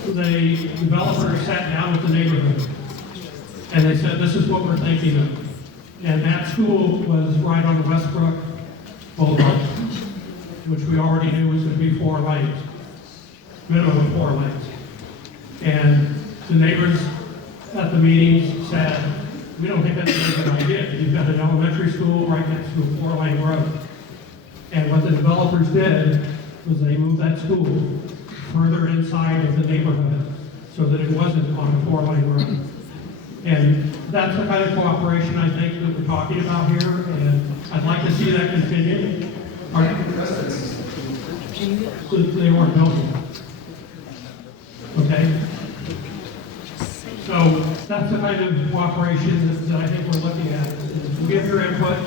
the developer sat down with the neighborhood and they said, this is what we're thinking of. And that school was right on the Westbrook Boulevard, which we already knew was going to be 4 lanes, minimum of 4 lanes. And the neighbors at the meetings said, we don't think that's a good idea. You've got an elementary school right next to a 4-lane road. And what the developers did was they moved that school further inside of the neighborhood so that it wasn't on a 4-lane road. And that's the kind of cooperation I think that we're talking about here, and I'd like to see that continue. They weren't building. Okay? So that's the kind of cooperation that I think we're looking at. You give your input,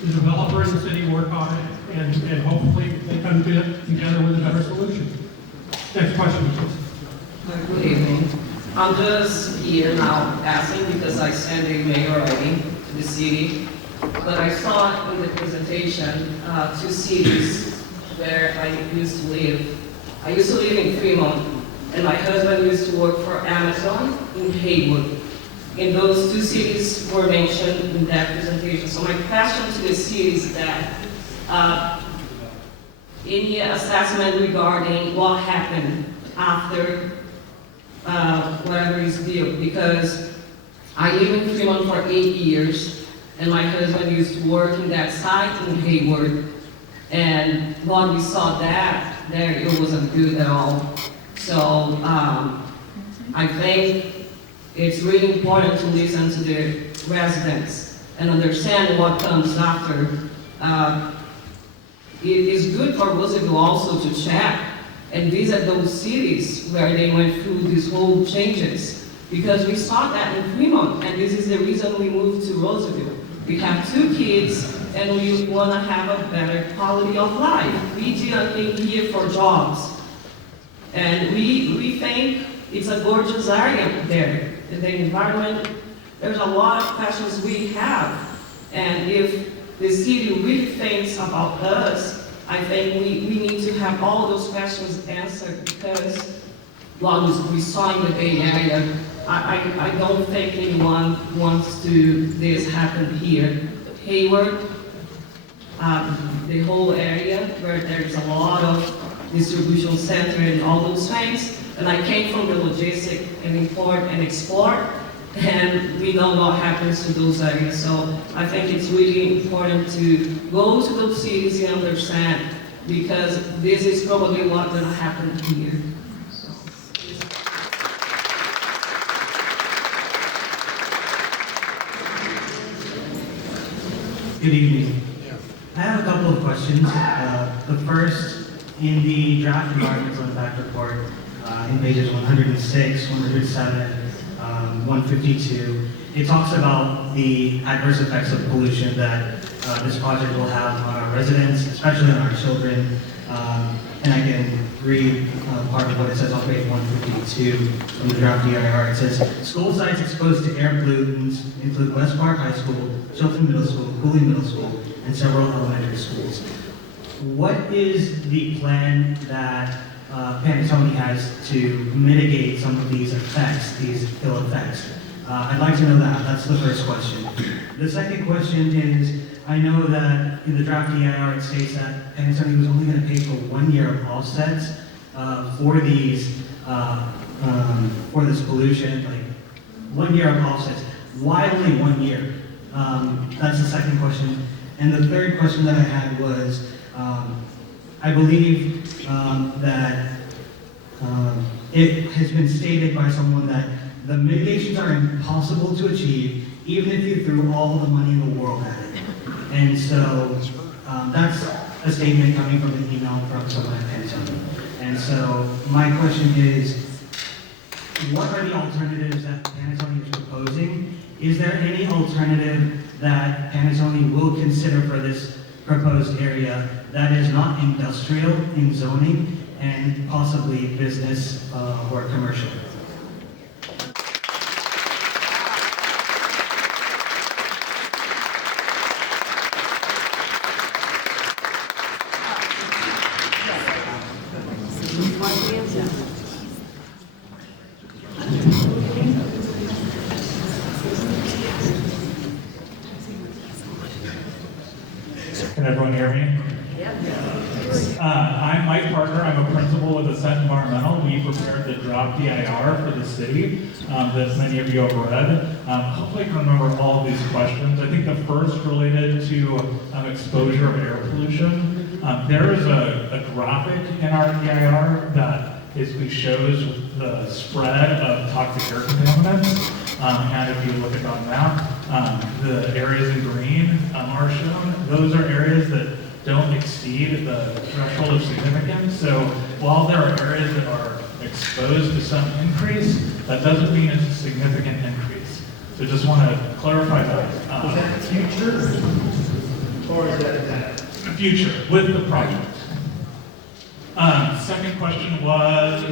the developer and the city work on it, and hopefully they come together with a better solution. Next question, please. Good evening. I'm just here now asking because I sent a mail already to the city, but I saw in the presentation 2 cities where I used to live. I used to live in Fremont, and my husband used to work for Amazon in Haywood. And those 2 cities were mentioned in that presentation. So my question to the city is that any assessment regarding what happened after whatever is built, because I lived in Fremont for 8 years, And my husband used to work in that site in Hayward. And when we saw that, there it wasn't good at all. So I think it's really important to listen to the residents and understand what comes after. It is good for Roseville also to check and visit those cities where they went through these whole changes. Because we saw that in Fremont, and this is the reason we moved to Roseville. We have 2 kids, and we want to have a better quality of life. We didn't came here for jobs. And we think it's a gorgeous area there. In the environment, there's a lot of questions we have. And if the city really thinks about us, I think we need to have all those questions answered, because what we saw in the Bay Area, I don't think anyone wants to this happen here. Hayward, the whole area where there's a lot of distribution center and all those things. And I came from the logistic and import and export, and we know what happens to those areas. So I think it's really important to go to those cities and understand, because this is probably what's going to happen here. Good evening. I have a couple of questions. The first, in the draft environmental impact report, in pages 106, 107, 152, it talks about the adverse effects of pollution that this project will have on our residents, especially on our children. And I can read part of what it says on page 152 from the draft DIR. It says, school sites exposed to air pollutants include West Park High School, Chilton Middle School, Cooley Middle School, and several elementary schools. What is the plan that Panattoni has to mitigate some of these effects, these ill effects? I'd like to know that. That's the first question. The second question is, I know that in the draft DIR it states that Panattoni was only going to pay for 1 year of offsets for these, for this pollution, like 1 year of offsets. Why only 1 year? That's the second question. And the third question that I had was, I believe that it has been stated by someone that the mitigations are impossible to achieve, even if you threw all the money in the world at it. And so that's a statement coming from an email from someone at Panattoni. And so my question is, what are the alternatives that Panattoni is proposing? Is there any alternative that Panattoni will consider for this proposed area that is not industrial in zoning and possibly business or commercial? Can everyone hear me? I'm Mike Parker. I'm a principal with Ascent Environmental. We prepared the draft DIR for the city that many of you have read. Hopefully I can remember all of these questions. I think the first related to exposure of air pollution. There is a graphic in our DIR that basically shows the spread of toxic air contaminants. And if you look at that map, the areas in green are shown. Those are areas that don't exceed the threshold of significance. So while there are areas that are exposed to some increase, that doesn't mean it's a significant increase. So just want to clarify that. Is that future, or is that future with the project? Second question was.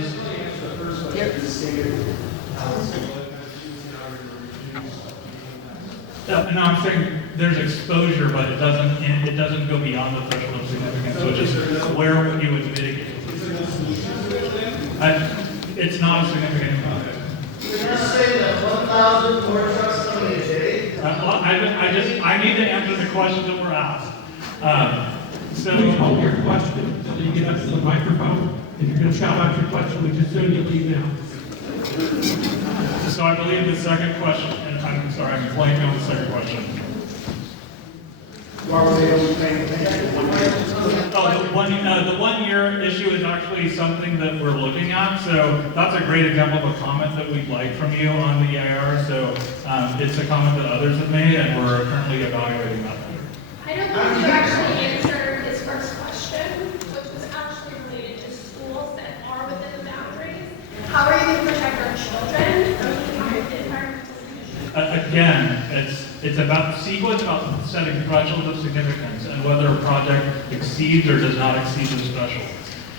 No, I'm saying there's exposure, but it doesn't go beyond the threshold of significance, which is where you would mitigate. It's not a significant impact. You're saying that 1,000 more trucks coming a day? I need to answer the questions that were asked. Please hold your question until you get up to the microphone. If you're going to shout out your question, we just soon you'll leave now. So I believe the second question, and I'm sorry, I'm blanking on the second question. Why were they only paying attention to 1 year? Oh, the 1 year issue is actually something that we're looking at. So that's a great example of a comment that we'd like from you on the EIR. So it's a comment that others have made, and we're currently evaluating that. I don't think you actually answered his first question, which was actually related to schools that are within the boundaries. How are you going to protect our children from the environmental conditions? Again, it's about sequence, about setting thresholds of significance, and whether a project exceeds or does not exceed those thresholds.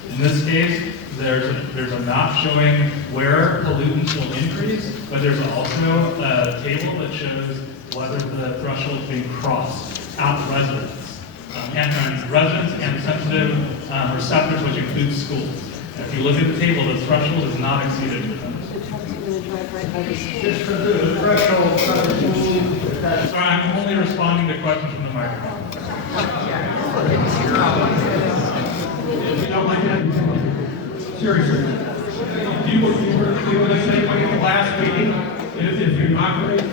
In this case, there's a map showing where pollutants will increase, but there's also a table that shows whether the threshold is being crossed at residents, and residents and sensitive receptors, which includes schools. If you look at the table, the threshold is not exceeded. Just for the threshold, Sorry, I'm only responding to questions from the microphone. You don't like that? Seriously. You were the same way at the last meeting. If you're not going to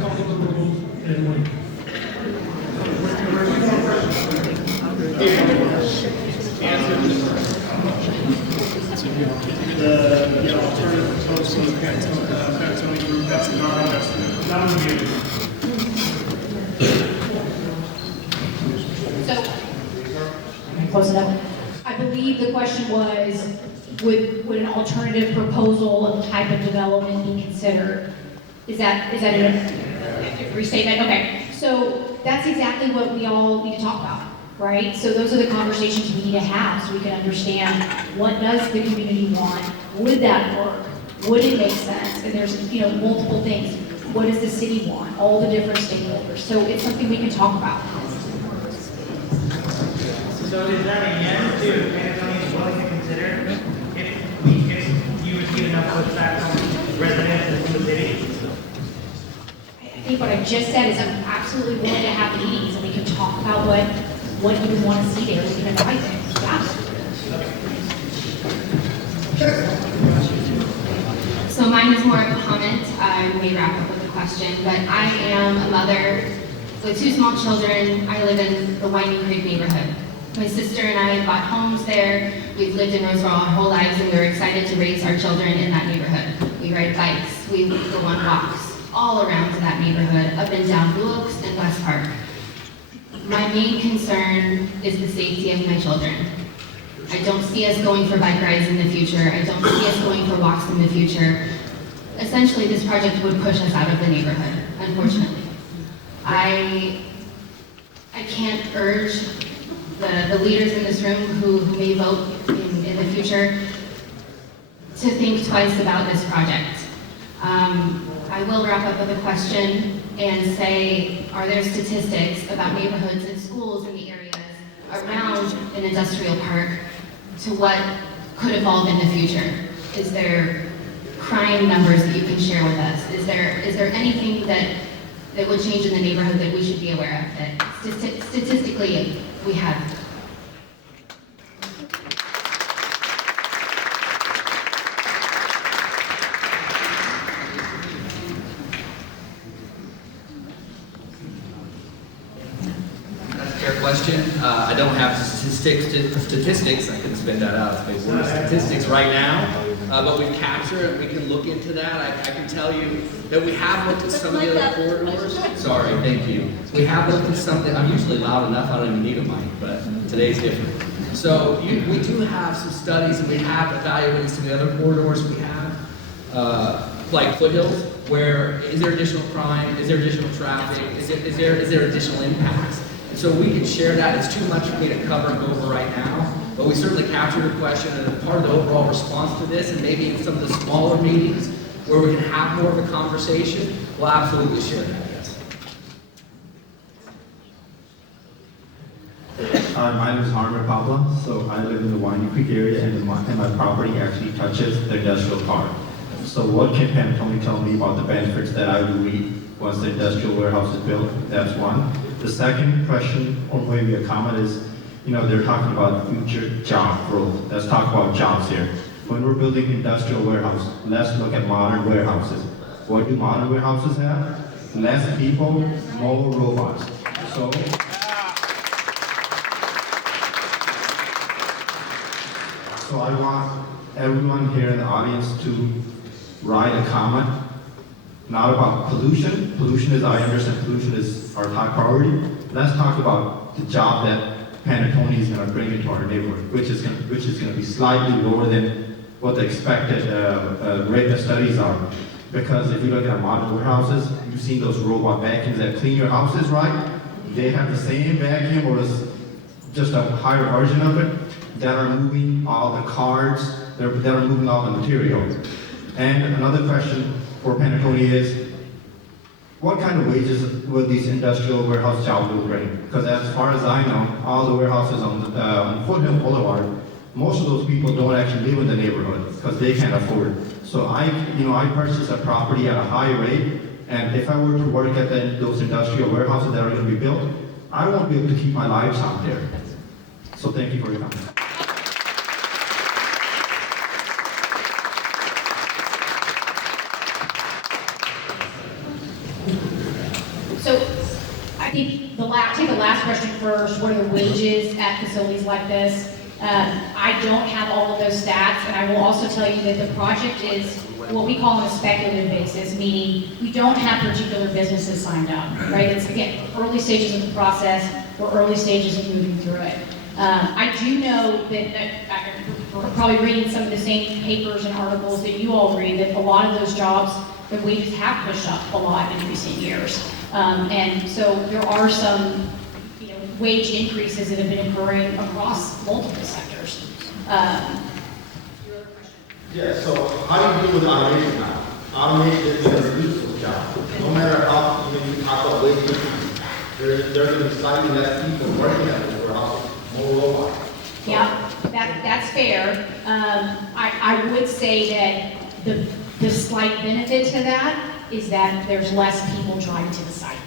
follow the rules, then we. the alternative proposed from the Panattoni group, that's in our investment. That would be So, close it up. I believe the question was, would an alternative proposal of the type of development be considered? Is that a restatement? Okay, so that's exactly what we all need to talk about, right? So those are the conversations we need to have so we can understand what does the community want? Would that work? Would it make sense? And there's, multiple things. What does the city want? All the different stakeholders. So it's something we can talk about. So is that a yes to Panattoni is willing to consider if you would get enough pushback from residents in the city? I think what I just said is I'm absolutely willing to have meetings and we can talk about what you would want to see there. We can advise it. Yeah. So mine is more of a comment. I may wrap up with a question, but I am a mother with 2 small children. I live in the Winding Creek neighborhood. My sister and I bought homes there. We've lived in Roseville our whole lives, and we're excited to raise our children in that neighborhood. We ride bikes, we go on walks all around that neighborhood, up and down Blue Oaks and West Park. My main concern is the safety of my children. I don't see us going for bike rides in the future. I don't see us going for walks in the future. Essentially, this project would push us out of the neighborhood, unfortunately. I can't urge the leaders in this room who may vote in the future to think twice about this project. I will wrap up with a question and say, are there statistics about neighborhoods and schools in the areas around an industrial park to what could evolve in the future? Is there crime numbers that you can share with us? Is there anything that would change in the neighborhood that we should be aware of that statistically we have? Question. I don't have statistics. I can spin that out. Statistics right now, but we capture it. We can look into that. I can tell you that we have looked at some of the other corridors. Sorry, thank you. We have looked at something. I'm usually loud enough. I don't even need a mic, but today's different. So we do have some studies, and we have evaluated some of the other corridors we have, like Foothills, where is there additional crime? Is there additional traffic? Is there additional impacts? So we can share that. It's too much for me to cover and go over right now, but we certainly captured the question, and part of the overall response to this, and maybe in some of the smaller meetings where we can have more of a conversation, we'll absolutely share that, yes. My name is Harmer Pabla. So I live in the Winding Creek area, and my property actually touches the industrial park. So what can Panattoni tell me about the benefits that I will reap once the industrial warehouse is built? That's one. The second question, or maybe a comment, is, they're talking about future job growth. Let's talk about jobs here. When we're building industrial warehouse, let's look at modern warehouses. What do modern warehouses have? Less people, more robots. So So I want everyone here in the audience to write a comment, not about pollution. Pollution is, I understand pollution is our top priority. Let's talk about the job that Panattoni is going to bring into our neighborhood, which is going to be slightly lower than what the expected rate of studies are. Because if you look at modern warehouses, you've seen those robot vacuums that clean your houses, right? They have the same vacuum or just a higher version of it that are moving all the cards, that are moving all the materials. And another question for Panattoni is, what kind of wages will these industrial warehouse jobs will bring? Because as far as I know, all the warehouses on Foothill Boulevard, most of those people don't actually live in the neighborhood because they can't afford it. So I purchased a property at a high rate, and if I were to work at those industrial warehouses that are going to be built, I won't be able to keep my livestock there. So thank you for your comment. So I think take the last question first. What are the wages at facilities like this? I don't have all of those stats, and I will also tell you that the project is what we call on a speculative basis, meaning we don't have particular businesses signed up, right? It's, again, early stages of the process, or early stages of moving through it. I do know that we're probably reading some of the same papers and articles that you all read, that a lot of those jobs, the wages have pushed up a lot in recent years. And so there are some wage increases that have been occurring across multiple sectors. Yeah, so how do you deal with automation now? Automation is going to reduce those jobs. No matter how you talk about wage increases, there's going to be slightly less people working at the warehouse, more robots. Yeah, that's fair. I would say that the slight benefit to that is that there's less people driving to the site.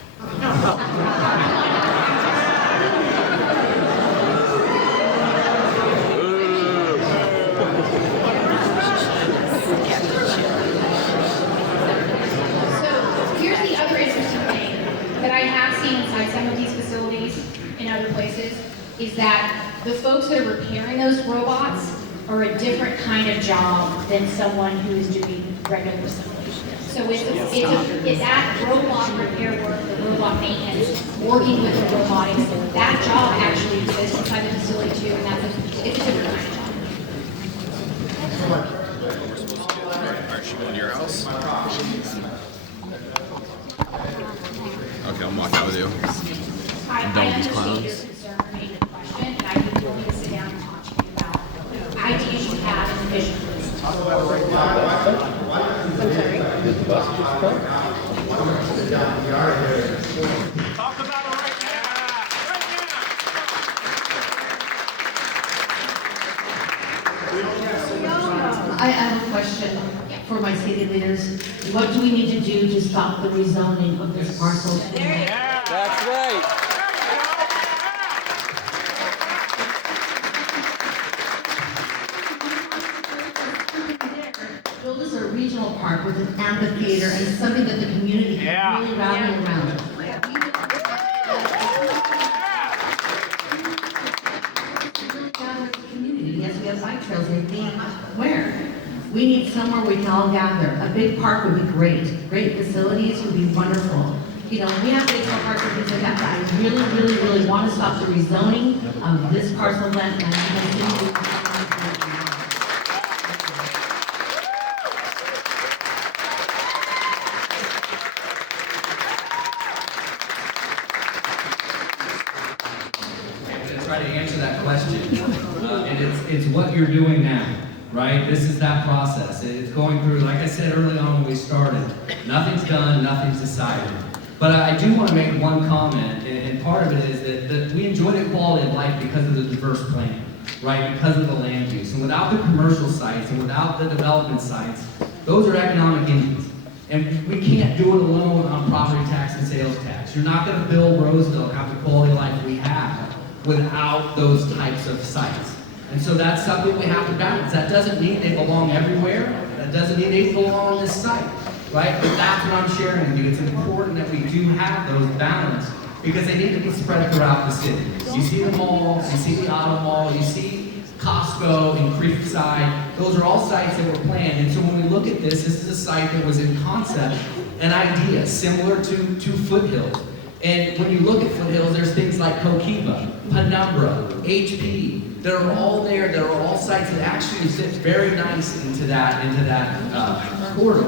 That I have seen inside some of these facilities in other places is that the folks that are repairing those robots are a different kind of job than someone who is doing regular assembly. So it's that robot repair work, the robot maintenance, working with the robotics, that job actually exists inside the facility too, and it's a different kind of job. Aren't you going to your house? Okay, I'll walk out with you. I'm done with these clowns. And I'd be willing to sit down and talk to you about ideas you have and the vision. Talk about it right now. Did the bus just come? Talk about it right I have a question for my city leaders. What do we need to do to stop the rezoning of this parcel? That's right. Build us a regional park with an amphitheater and something that the community can really rally around. Yes, we have bike trails. Where? We need somewhere we can all gather. A big park would be great. Great facilities would be wonderful. We have baseball parks and things like that, but I really, really, really want to stop the rezoning of this parcel of land. Try to answer that question, and it's what you're doing now, right? This is that process. It's going through, like I said early on when we started, nothing's done, nothing's decided. But I do want to make one comment, and part of it is that we enjoy the quality of life because of the diverse plan, right? Because of the land use. And without the commercial sites and without the development sites, those are economic engines. And we can't do it alone on property tax and sales tax. You're not going to build Roseville and have the quality of life we have without those types of sites. And so that's something we have to balance. That doesn't mean they belong everywhere. That doesn't mean they belong on this site, right? But that's what I'm sharing with you. It's important that we do have those balance because they need to be spread throughout the city. You see the malls, you see the auto mall, you see Costco in Creekside. Those are all sites that were planned. And so when we look at this is a site that was in concept, an idea similar to Foothills. And when you look at Foothills, there's things like Coquiva, Penumbra, HP. That are all there. That are all sites that actually fit very nice into that corridor.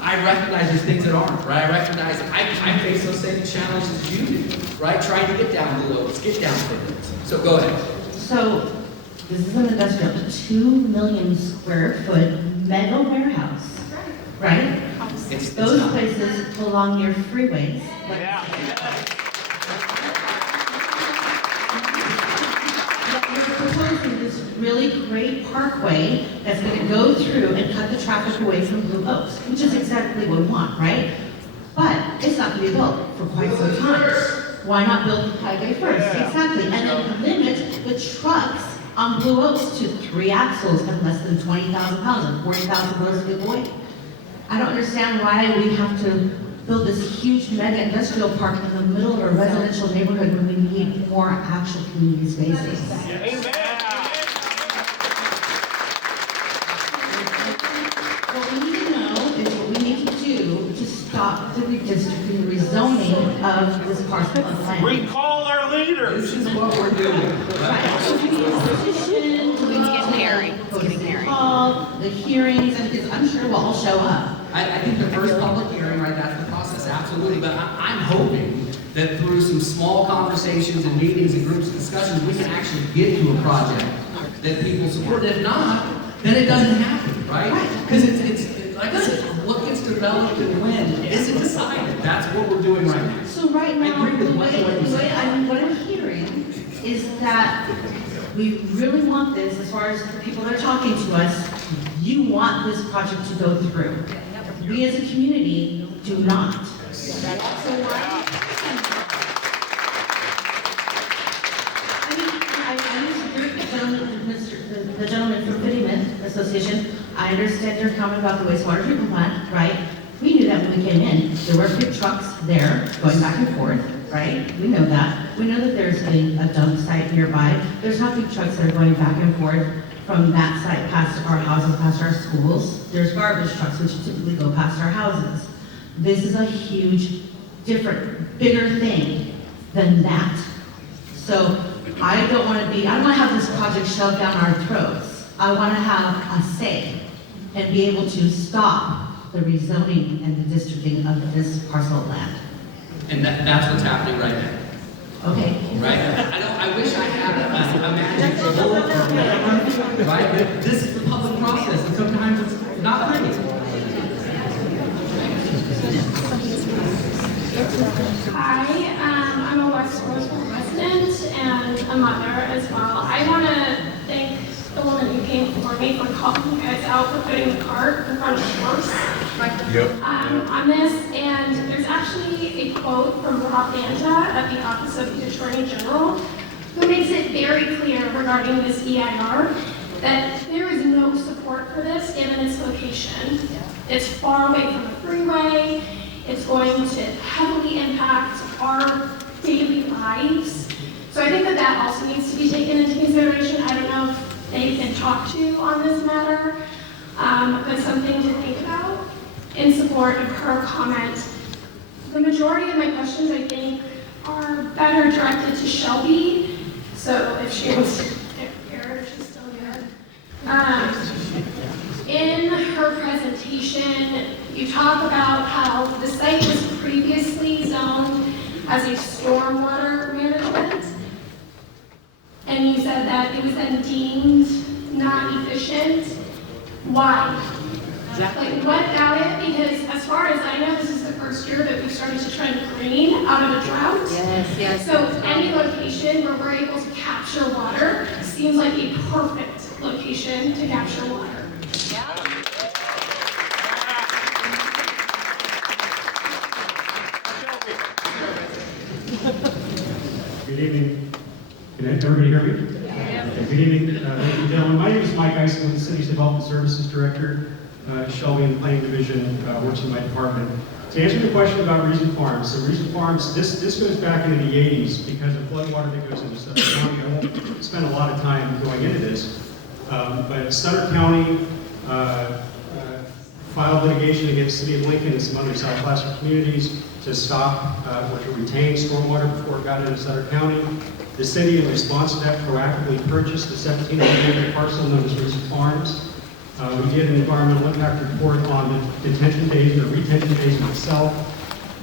I recognize there's things that aren't, right? I recognize I face those same challenges as you do, right? Trying to get down the lows, get down Foothills. So go ahead. So, this is an industrial, 2 million square foot mega warehouse, right? Those places belong near freeways. You're proposing this really great parkway that's going to go through and cut the traffic away from Blue Oaks, which is exactly what we want, right? But it's not going to be built for quite some time. Why not build the highway first? Exactly. And then limit the trucks on Blue Oaks to 3 axles and less than 20,000 pounds and 40,000 dollars a good boy. I don't understand why we have to build this huge mega industrial park in the middle of a residential neighborhood when we need more actual community spaces. What we need to know is what we need to do to stop the redistricting, the rezoning of this parcel of land. Recall our leaders. This is what we're doing. The hearings, and I'm sure we'll all show up. I think the first public hearing, right, that's the process, absolutely. But I'm hoping that through some small conversations and meetings and groups and discussions, we can actually get to a project that people support. If not, then it doesn't happen, right? Because it's like I said, what gets developed and when isn't decided. That's what we're doing right now. So right now, what I'm hearing is that we really want this, as far as the people that are talking to us, you want this project to go through. We as a community do not. The gentleman from Fittingman Association, I understand your comment about the wastewater treatment plant, right? We knew that when we came in. There were big trucks there going back and forth, right? We know that. We know that there's a dump site nearby. There's not big trucks that are going back and forth from that site past our houses, past our schools. There's garbage trucks which typically go past our houses. This is a huge, different, bigger thing than that. So I don't want to have this project shoved down our throats. I want to have a say and be able to stop the rezoning and the districting of this parcel of land. And that's what's happening right now. Okay. Right? I wish I had a magic bullet or whatever, right? But this is the public process, and sometimes it's not pretty. Hi, I'm a West Roseville resident and a mother as well. I want to thank the woman who came for me for calling you guys out for putting the cart in front of the horse. On this, and there's actually a quote from Rob Banta at the Office of the Attorney General, who makes it very clear regarding this EIR that there is no support for this given its location. It's far away from the freeway. It's going to heavily impact our daily lives. So I think that also needs to be taken into consideration. I don't know if they've been talked to on this matter, but something to think about in support of her comment. The majority of my questions, I think, are better directed to Shelby. So if she wants to get here, if she's still here. In her presentation, you talk about how the site was previously zoned as a stormwater management. And you said that it was then deemed not efficient. Why? Like, what about it? Because as far as I know, this is the first year that we've started to trend green out of a drought. Yes. So any location where we're able to capture water seems like a perfect location to capture water. Good evening. Can everybody hear me? Yeah. Good evening, ladies and gentlemen. My name is Mike Eisen, the City's Development Services Director. Shelby and the Planning Division works in my department. To answer the question about Reason Farms, so Reason Farms, this goes back into the 80s because of floodwater that goes into Sutter County. I won't spend a lot of time going into this, but Sutter County filed litigation against the City of Lincoln and some other South Placer communities to stop or to retain stormwater before it got into Sutter County. The city, in response to that, proactively purchased the 1,700-acre parcel known as Reason Farms. We did an environmental impact report on the detention basin or retention basin itself.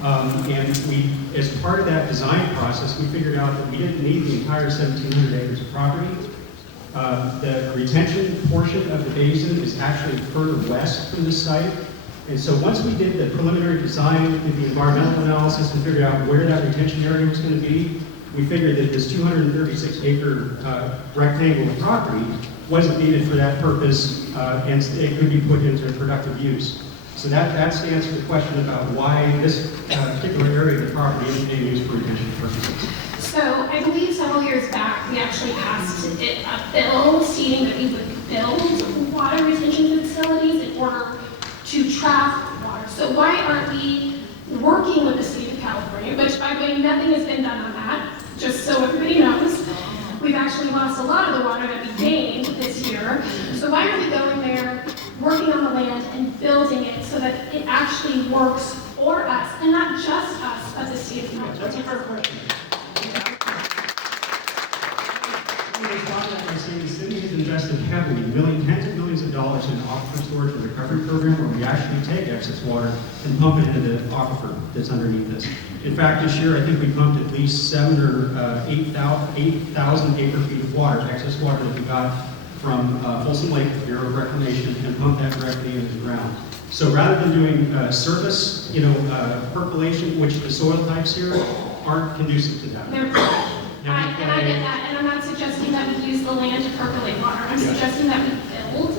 And we, as part of that design process, we figured out that we didn't need the entire 1,700 acres of property. The retention portion of the basin is actually further west from this site. And so once we did the preliminary design, did the environmental analysis, and figured out where that retention area was going to be, we figured that this 236-acre rectangle of property wasn't needed for that purpose, and it could be put into productive use. So that's the answer to the question about why this particular area of the property isn't being used for retention purposes. So I believe several years back, we actually passed a bill stating that we would build water retention facilities in order to trap water. So why aren't we working with the state of California, which by the way, nothing has been done on that, just so everybody knows. We've actually lost a lot of the water that we gained this year. So why aren't we going there, working on the land and building it so that it actually works for us, and not just us, but the state of California? That's a fair question. The city has invested heavily, tens of millions of dollars in an aquifer storage and recovery program where we actually take excess water and pump it into the aquifer that's underneath this. In fact, this year I think we pumped at least 7,000 or 8,000 acre feet of water, excess water that we got from Folsom Lake Bureau of Reclamation, and pumped that directly into the ground. So rather than doing surface, percolation, which the soil types here aren't conducive to that. I get that, and I'm not suggesting that we use the land to percolate water. I'm suggesting that we build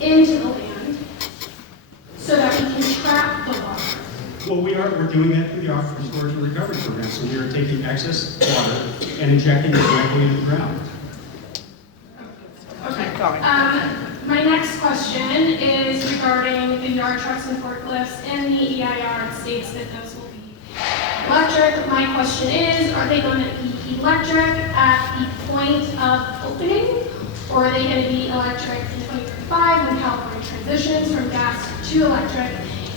into the land so that we can trap the water. Well, we're doing that through the aquifer storage and recovery program. So we are taking excess water and injecting it directly into the ground. Okay. My next question is regarding the yard trucks and forklifts. In the EIR, it states that those will be electric. My question is, are they going to be electric at the point of opening, or are they going to be electric in 2035 when California transitions from gas to electric?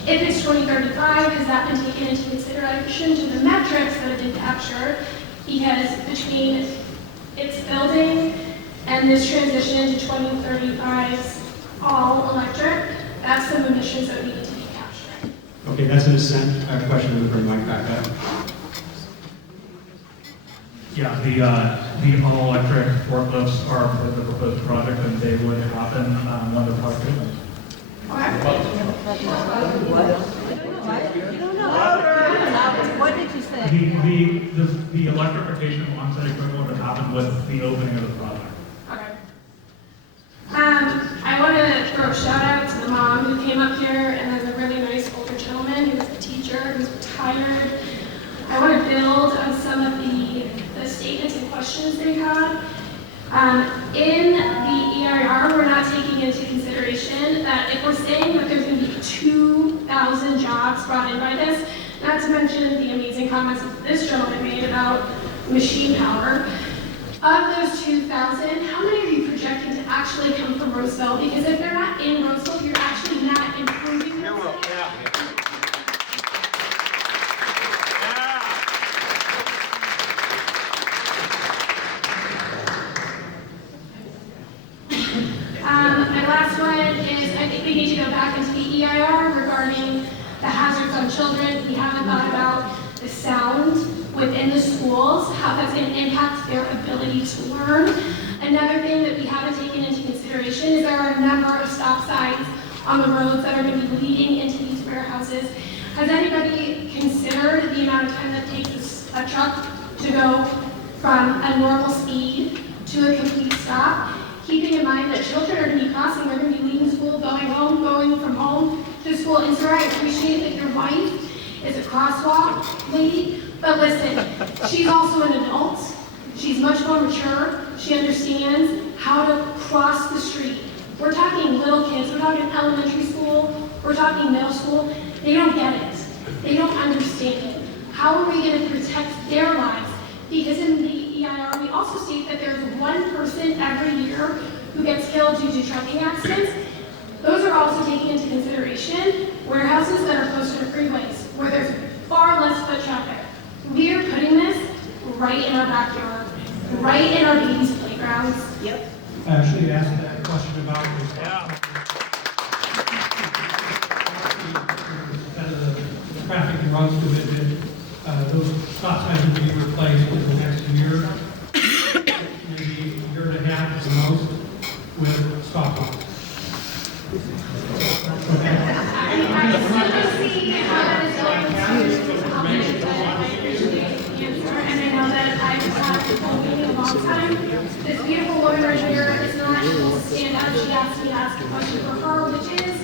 If it's 2035, has that been taken into consideration to the metrics that have been captured? Because between its building and this transition into 2035's all electric, that's some emissions that we need to be capturing. Okay, that's an assent question. I'm going to bring Mike back up. Yeah, the all-electric forklifts are part of the proposed project, and they would happen when the project opens. What did you say? The electrification of on-site equipment would happen with the opening of the project. Okay. I want to throw a shout out to the mom who came up here, and then the really nice older gentleman who was a teacher, who's retired. I want to build on some of the statements and questions they had. In the EIR, we're not taking into consideration that if we're saying that there's going to be 2,000 jobs brought in by this, not to mention the amazing comments that this gentleman made about machine power. Of those 2,000, how many are you projecting to actually come from Roseville? Because if they're not in Roseville, you're actually not improving the my last one is, I think we need to go back into the EIR regarding the hazards on children. We haven't thought about the sound within the schools, how that's going to impact their ability to learn. Another thing that we haven't taken into consideration is there are a number of stop signs on the roads that are going to be leading into these warehouses. Has anybody considered the amount of time that takes a truck to go from a normal speed to a complete stop? Keeping in mind that children are going to be crossing, they're going to be leaving school, going home, going from home to school. And so I appreciate that your wife is a crosswalk lady, but listen, she's also an adult. She's much more mature. She understands how to cross the street. We're talking little kids, we're talking elementary school, we're talking middle school. They don't get it. They don't understand it. How are we going to protect their lives? Because in the EIR, we also state that there's one person every year who gets killed due to trucking accidents. Those are also taken into consideration. Warehouses that are closer to freeways, where there's far less foot traffic. We are putting this right in our backyard, right in our babies' playgrounds. I actually asked that question about kind of the traffic that runs through it. Those stop signs will be replaced in the next year, maybe a year and a half at the most, with stop lights. And I know that I've had this whole meeting a long time. This beautiful woman right here is not able to stand up. She asked me to ask a question for her, which is,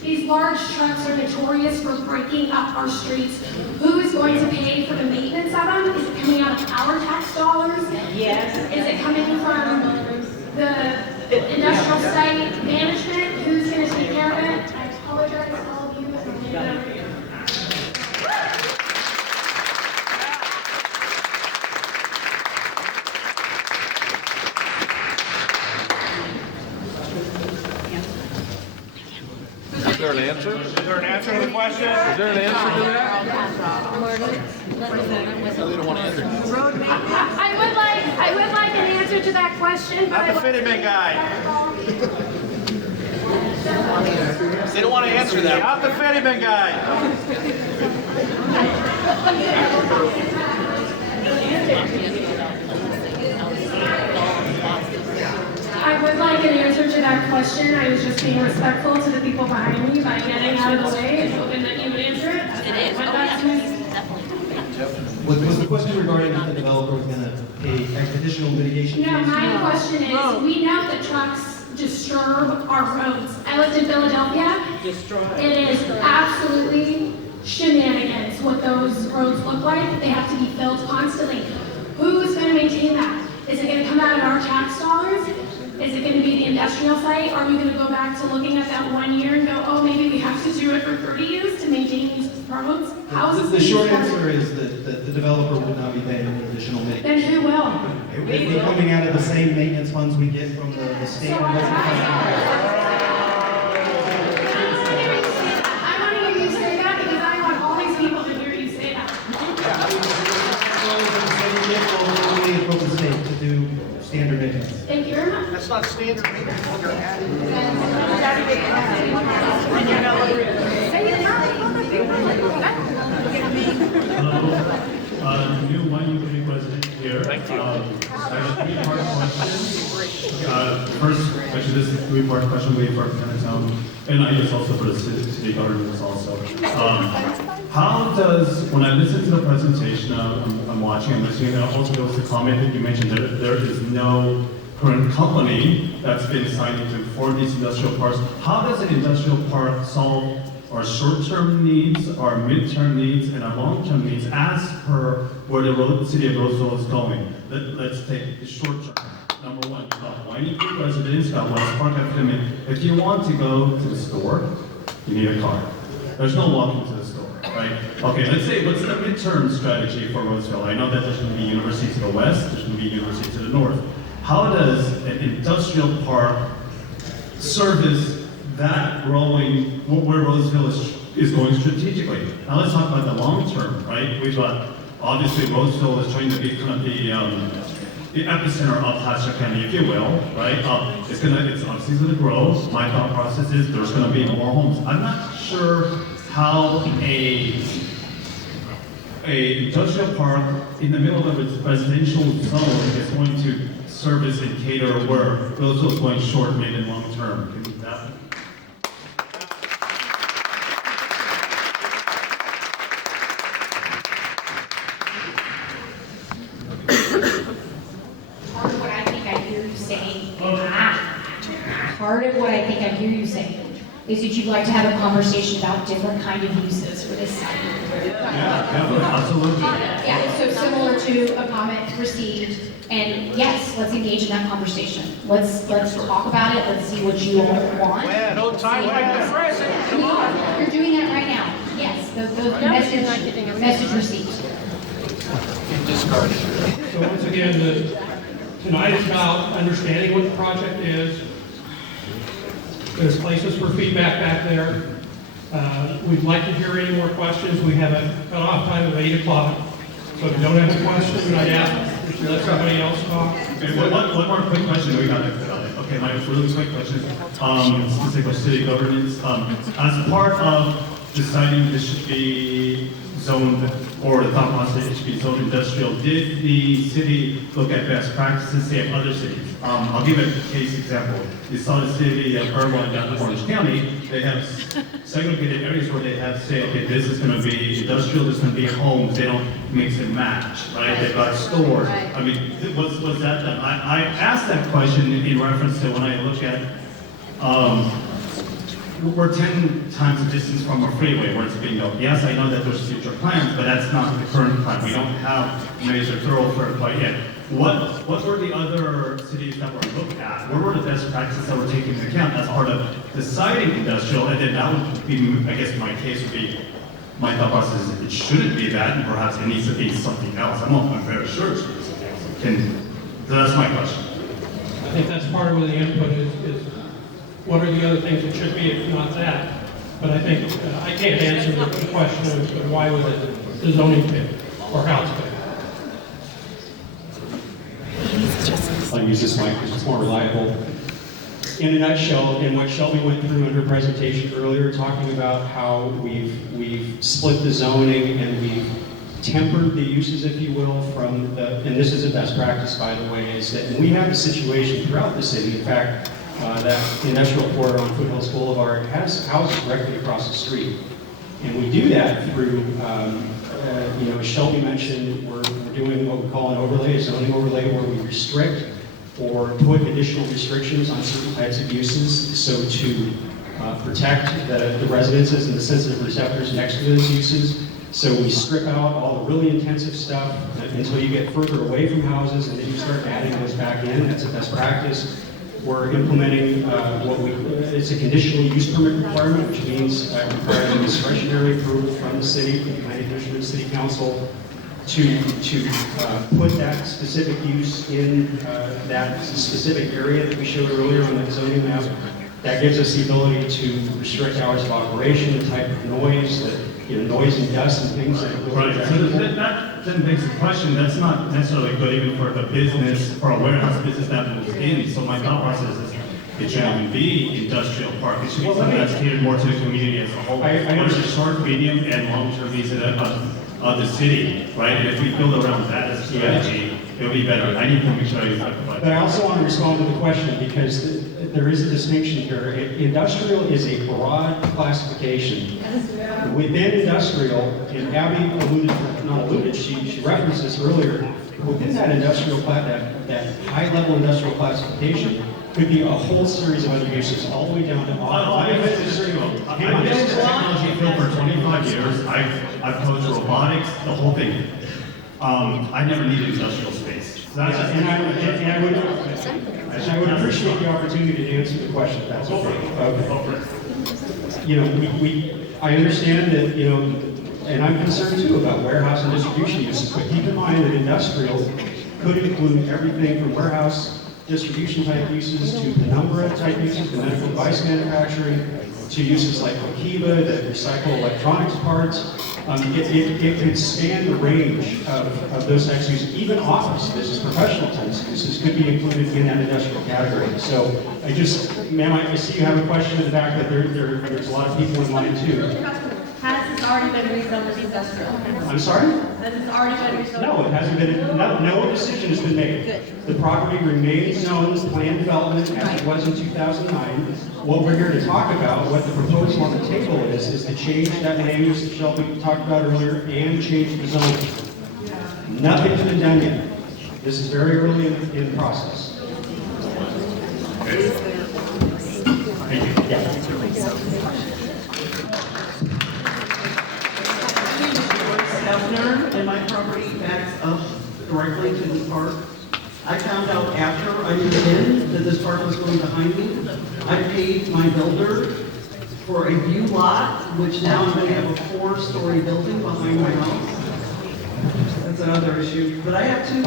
these large trucks are notorious for breaking up our streets. Who is going to pay for the maintenance of them? Is it coming out of our tax dollars? Yes. Is it coming from the industrial site management? Who's going to take care of it? I apologize to all of you if I'm handing it over to you. Is there an answer? Is there an answer to the question? Is there an answer to that? No, they don't want to answer. I would like an answer to that question, but Not the Fittyman guy. They don't want to answer that. Not the Fittyman guy. I would like an answer to that question. I was just being respectful to the people behind me by getting out of the way and hoping that you would answer it. Was the question regarding if the developer was going to pay additional mitigation fees? No, my question is, we know that trucks disturb our roads. I lived in Philadelphia. It is absolutely shenanigans what those roads look like. They have to be filled constantly. Who's going to maintain that? Is it going to come out of our tax dollars? Is it going to be the industrial site? Are we going to go back to looking at that 1 year and go, oh, maybe we have to do it for 30 years to maintain these roads? How is this The short answer is that the developer would not be paying any additional mitigation. Then who will? It would be coming out of the same maintenance funds we get from the state. So I want to hear you say that because I want all these people to hear you say that. From the state to do standard maintenance. Thank you very much. That's not standard maintenance when you're adding. Hello, new Wyoming resident here. Thank you. I have a three-part question. First, actually, this is a three-part question for Panattoni, and I guess also for the city governments also. How does, when I listen to the presentation, I'm watching and listening, and also there was a comment that you mentioned that there is no current company that's been signed into for these industrial parks. How does an industrial park solve our short-term needs, our mid-term needs, and our long-term needs as per where the city of Roseville is going? Let's take the short-term. Number one, you've got Whining Creek residents, you've got West Park. If you want to go to the store, you need a car. There's no walking to the store, right? Okay, let's say, what's the midterm strategy for Roseville? I know that there's going to be university to the west, there's going to be university to the north. How does an industrial park service that growing, where Roseville is going strategically? Now let's talk about the long term, right? We've got, obviously Roseville is trying to be kind of the epicenter of Placer County, if you will, right? It's obviously going to grow. My thought process is there's going to be more homes. I'm not sure how a industrial park in the middle of its residential zone is going to service and cater where Roseville is going short, mid, and long term. Can you that? Part of what I think I hear you saying is that you'd like to have a conversation about different kind of uses for this site. Yeah, absolutely. Yeah, so similar to a comment received, and yes, let's engage in that conversation. Let's talk about it. Let's see what you all want. Yeah, no time like the present. Come on. You're doing that right now. Yes. those message received. So once again, tonight is about understanding what the project is. There's places for feedback back there. We'd like to hear any more questions. We have a cutoff time of 8 o'clock. So if you don't have a question, I'd ask to let somebody else talk. Okay, one more quick question. We got to fit on it. Okay, my really quick question. Specific for city governance. As part of deciding this should be zoned, or the thought process it should be zoned industrial, did the city look at best practices, say, of other cities? I'll give a case example. You saw the city of Irvine down in Orange County. They have segregated areas where they have, say, okay, this is going to be industrial, this is going to be homes. They don't mix and match, right? They've got stores. I mean, was that done? I asked that question in reference to when I look at, we're 10 times the distance from a freeway where it's being built. Yes, I know that there's future plans, but that's not the current plan. We don't have major thoroughfare quite yet. What were the other cities that were looked at? What were the best practices that were taken into account as part of deciding industrial? And then that would be, I guess my case would be, my thought process is it shouldn't be that, and perhaps it needs to be something else. I'm very sure it should be something else. So that's my question. I think that's part of where the input is what are the other things it should be if not that? But I think I can't answer the question of why was it the zoning fit or how it's fit. I'll use this mic because it's more reliable. In a nutshell, in what Shelby went through in her presentation earlier, talking about how we've split the zoning and we've tempered the uses, if you will, from the, and this is a best practice, by the way, is that we have a situation throughout the city. In fact, that industrial quarter on Foothills Boulevard has houses directly across the street. And we do that through, as Shelby mentioned, we're doing what we call an overlay, a zoning overlay, where we restrict or put additional restrictions on certain types of uses, so to protect the residences and the sensitive receptors next to those uses. So we strip out all the really intensive stuff until you get further away from houses, and then you start adding those back in. That's a best practice. We're implementing it's a conditional use permit requirement, which means requiring discretionary approval from the city, from the planning commission, and city council, to put that specific use in that specific area that we showed earlier on that zoning map. That gives us the ability to restrict hours of operation, the type of noise, noise and dust and things that are really right. So that then begs the question, that's not necessarily good even for the business, for a warehouse business that moves in. So my thought process is it shouldn't even be industrial park. It should be something that's catered more to the community as a whole. What is the short, medium, and long-term needs of the city, right? And if we build around that as a strategy, it'll be better. I need to make sure I But I also want to respond to the question because there is a distinction here. Industrial is a broad classification. Within industrial, and Abbie she referenced this earlier, within that industrial, that high-level industrial classification could be a whole series of other uses, all the way down to I've been in the technology field for 25 years. I've coached robotics, the whole thing. I never needed industrial space. So that's just, I would appreciate the opportunity to answer the question, if that's okay. I understand that, and I'm concerned too about warehouse and distribution uses, but keep in mind that industrial could include everything from warehouse distribution type uses to the number of type uses, the medical device manufacturing, to uses like Kiva that recycle electronics parts. It could span the range of those types of uses. Even office business, professional types uses could be included in that industrial category. So ma'am, I see you have a question in the back that there's a lot of people in line too. Has this already been rezoned as industrial? I'm sorry? Has this already been rezoned? No, it hasn't been, no decision has been made. Good. The property remains zoned as planned development as it was in 2009. What we're here to talk about, what the proposal on the table is to change that land use that Shelby talked about earlier and change the zoning. Nothing's been done yet. This is very early in the process. Thank you. Yeah. And my property backs up directly to this park. I found out after I moved in that this park was going behind me. I paid my builder for a view lot, which now I'm gonna have a 4-story building behind my house. That's another issue. But I have two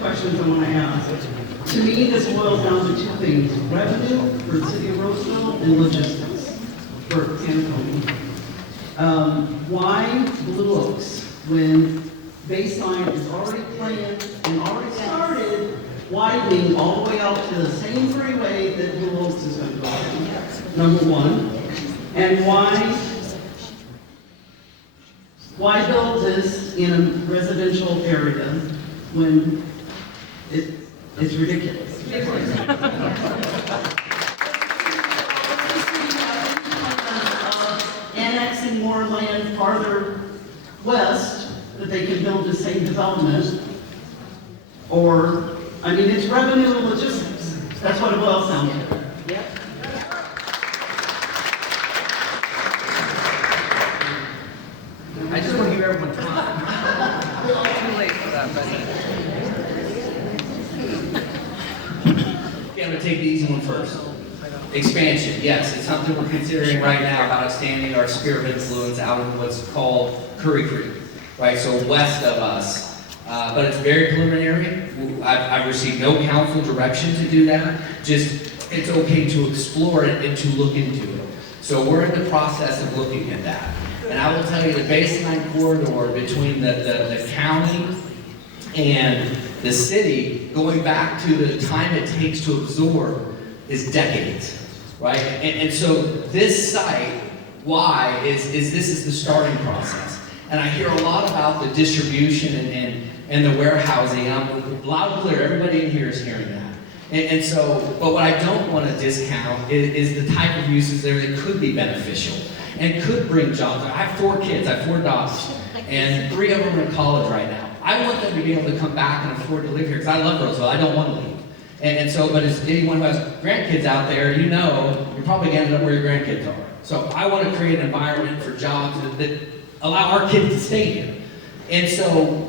questions I want to ask. To me, this boils down to two things: revenue for the city of Roseville and logistics for Panattoni. Why Blue Oaks when baseline is already planned and already started widening all the way out to the same freeway that Blue Oaks is going to go down? Number one. And why build this in a residential area when it's ridiculous? Annexing more land farther west that they can build the same development, or, I mean, it's revenue and logistics. That's what it boils down to. I just want to hear everyone talk. Too late for that, but. Okay, I'm going to take the easy one first. Expansion, yes, it's something we're considering right now about expanding our sphere of influence out of what's called Curry Creek, right? So west of us. But it's very preliminary. I've received no council direction to do that. Just, it's okay to explore it and to look into it. So we're in the process of looking at that. And I will tell you the baseline corridor between the county and the city, going back to the time it takes to absorb, is decades, right? And so this site, why, is this is the starting process. And I hear a lot about the distribution and the warehousing. I'm loud and clear, everybody in here is hearing that. And so, but what I don't want to discount is the type of uses there that could be beneficial and could bring jobs. I have 4 kids, I have 4 daughters, and 3 of them are in college right now. I want them to be able to come back and afford to live here, because I love Roseville, I don't want to leave. And so, but as anyone who has grandkids out there, you know, you're probably going to end up where your grandkids are. So I want to create an environment for jobs that allow our kids to stay here. And so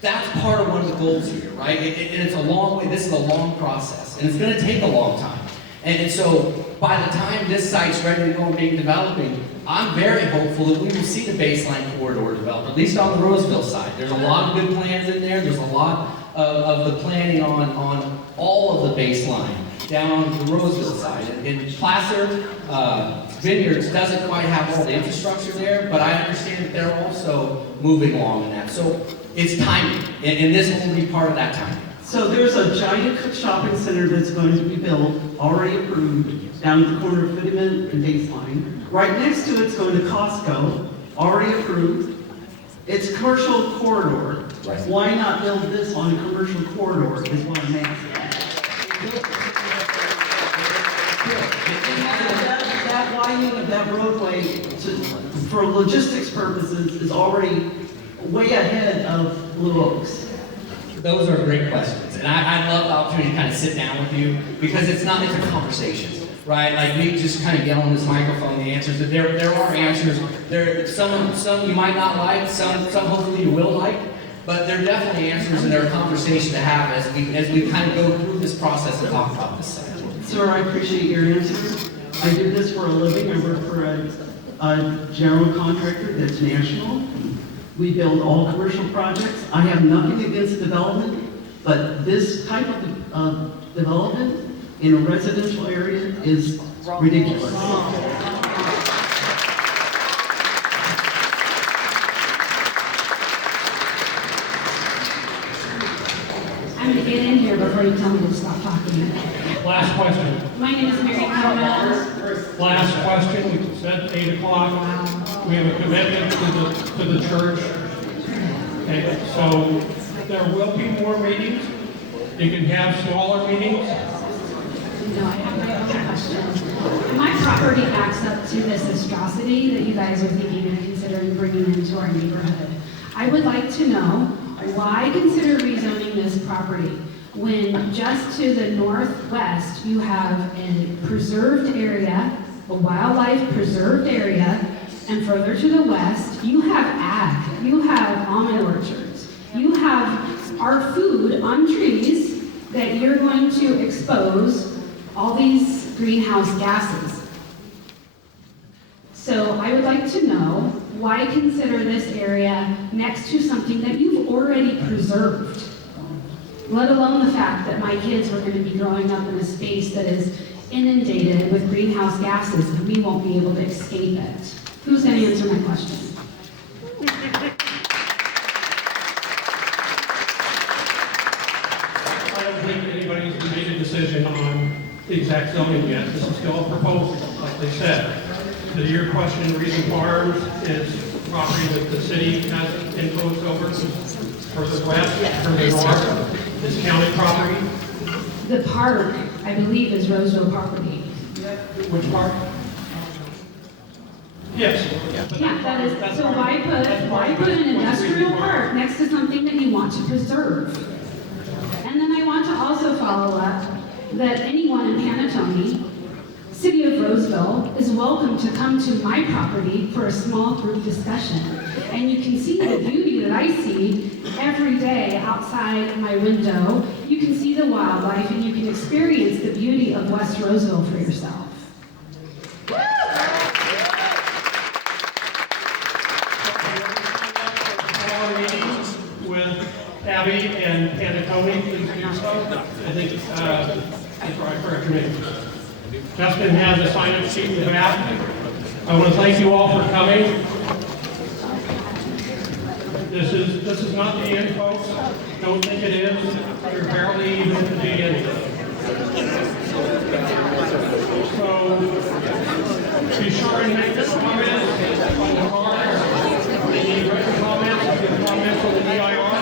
that's part of one of the goals here, right? And it's a long way, this is a long process, and it's going to take a long time. And so by the time this site's ready to go and be developing, I'm very hopeful that we will see the baseline corridor develop, at least on the Roseville side. There's a lot of good plans in there. There's a lot of the planning on all of the baseline down the Roseville side. And Placer Vineyards doesn't quite have all the infrastructure there, but I understand that they're also moving along in that. So it's timing, and this will be part of that timing. So there's a giant shopping center that's going to be built, already approved, down at the corner of Fittiman and Baseline. Right next to it's going to Costco, already approved. It's a commercial corridor. Right. Why not build this on a commercial corridor is what I'm asking. That widening of that roadway for logistics purposes is already way ahead of Blue Oaks. Those are great questions, and I'd love the opportunity to kind of sit down with you, because it's a conversation, right? Like me just kind of get on this microphone, the answers, there are answers, some you might not like, some hopefully you will like, but there are definitely answers, and they're a conversation to have as we kind of go through this process and talk about this site. Sir, I appreciate your answer. I do this for a living. I work for a general contractor that's national. We build all commercial projects. I have nothing against development, but this type of development in a residential area is ridiculous. I'm going to get in here before you tell me to stop talking. Last question. My name is Mary Konow. Last question. We said 8 o'clock. We have a commitment to the church. Okay, so there will be more meetings. You can have smaller meetings. No, I have my own question. My property backs up to this monstrosity that you guys are thinking and considering bringing into our neighborhood. I would like to know why consider rezoning this property when just to the northwest you have a preserved area, a wildlife preserved area, and further to the west you have ag, you have almond orchards, you have our food on trees that you're going to expose all these greenhouse gases. So I would like to know, why consider this area next to something that you've already preserved? Let alone the fact that my kids are going to be growing up in a space that is inundated with greenhouse gases and we won't be able to escape it. Who's going to answer my question? I don't think anybody's made a decision on the exact zoning yet. This is still a proposal, like they said. To your question, Reason Farms is property that the city has influence over. Further west, further north, is county property. The park, I believe, is Roseville property. Which park? Yes. Yeah, that is, so why put an industrial park next to something that you want to preserve? And then I want to also follow up that anyone in Panattoni, City of Roseville, is welcome to come to my property for a small group discussion. And you can see the beauty that I see every day outside my window. You can see the wildlife and you can experience the beauty of West Roseville for yourself. With Abbie and Panattoni, please do so. I think that's right for your name. Justin has a sign-up sheet in the back. I want to thank you all for coming. This is not the end, folks. Don't think it is. You're barely even at the end. So be sure and make your comments on the cards. Any written comments, give comments on the DIR.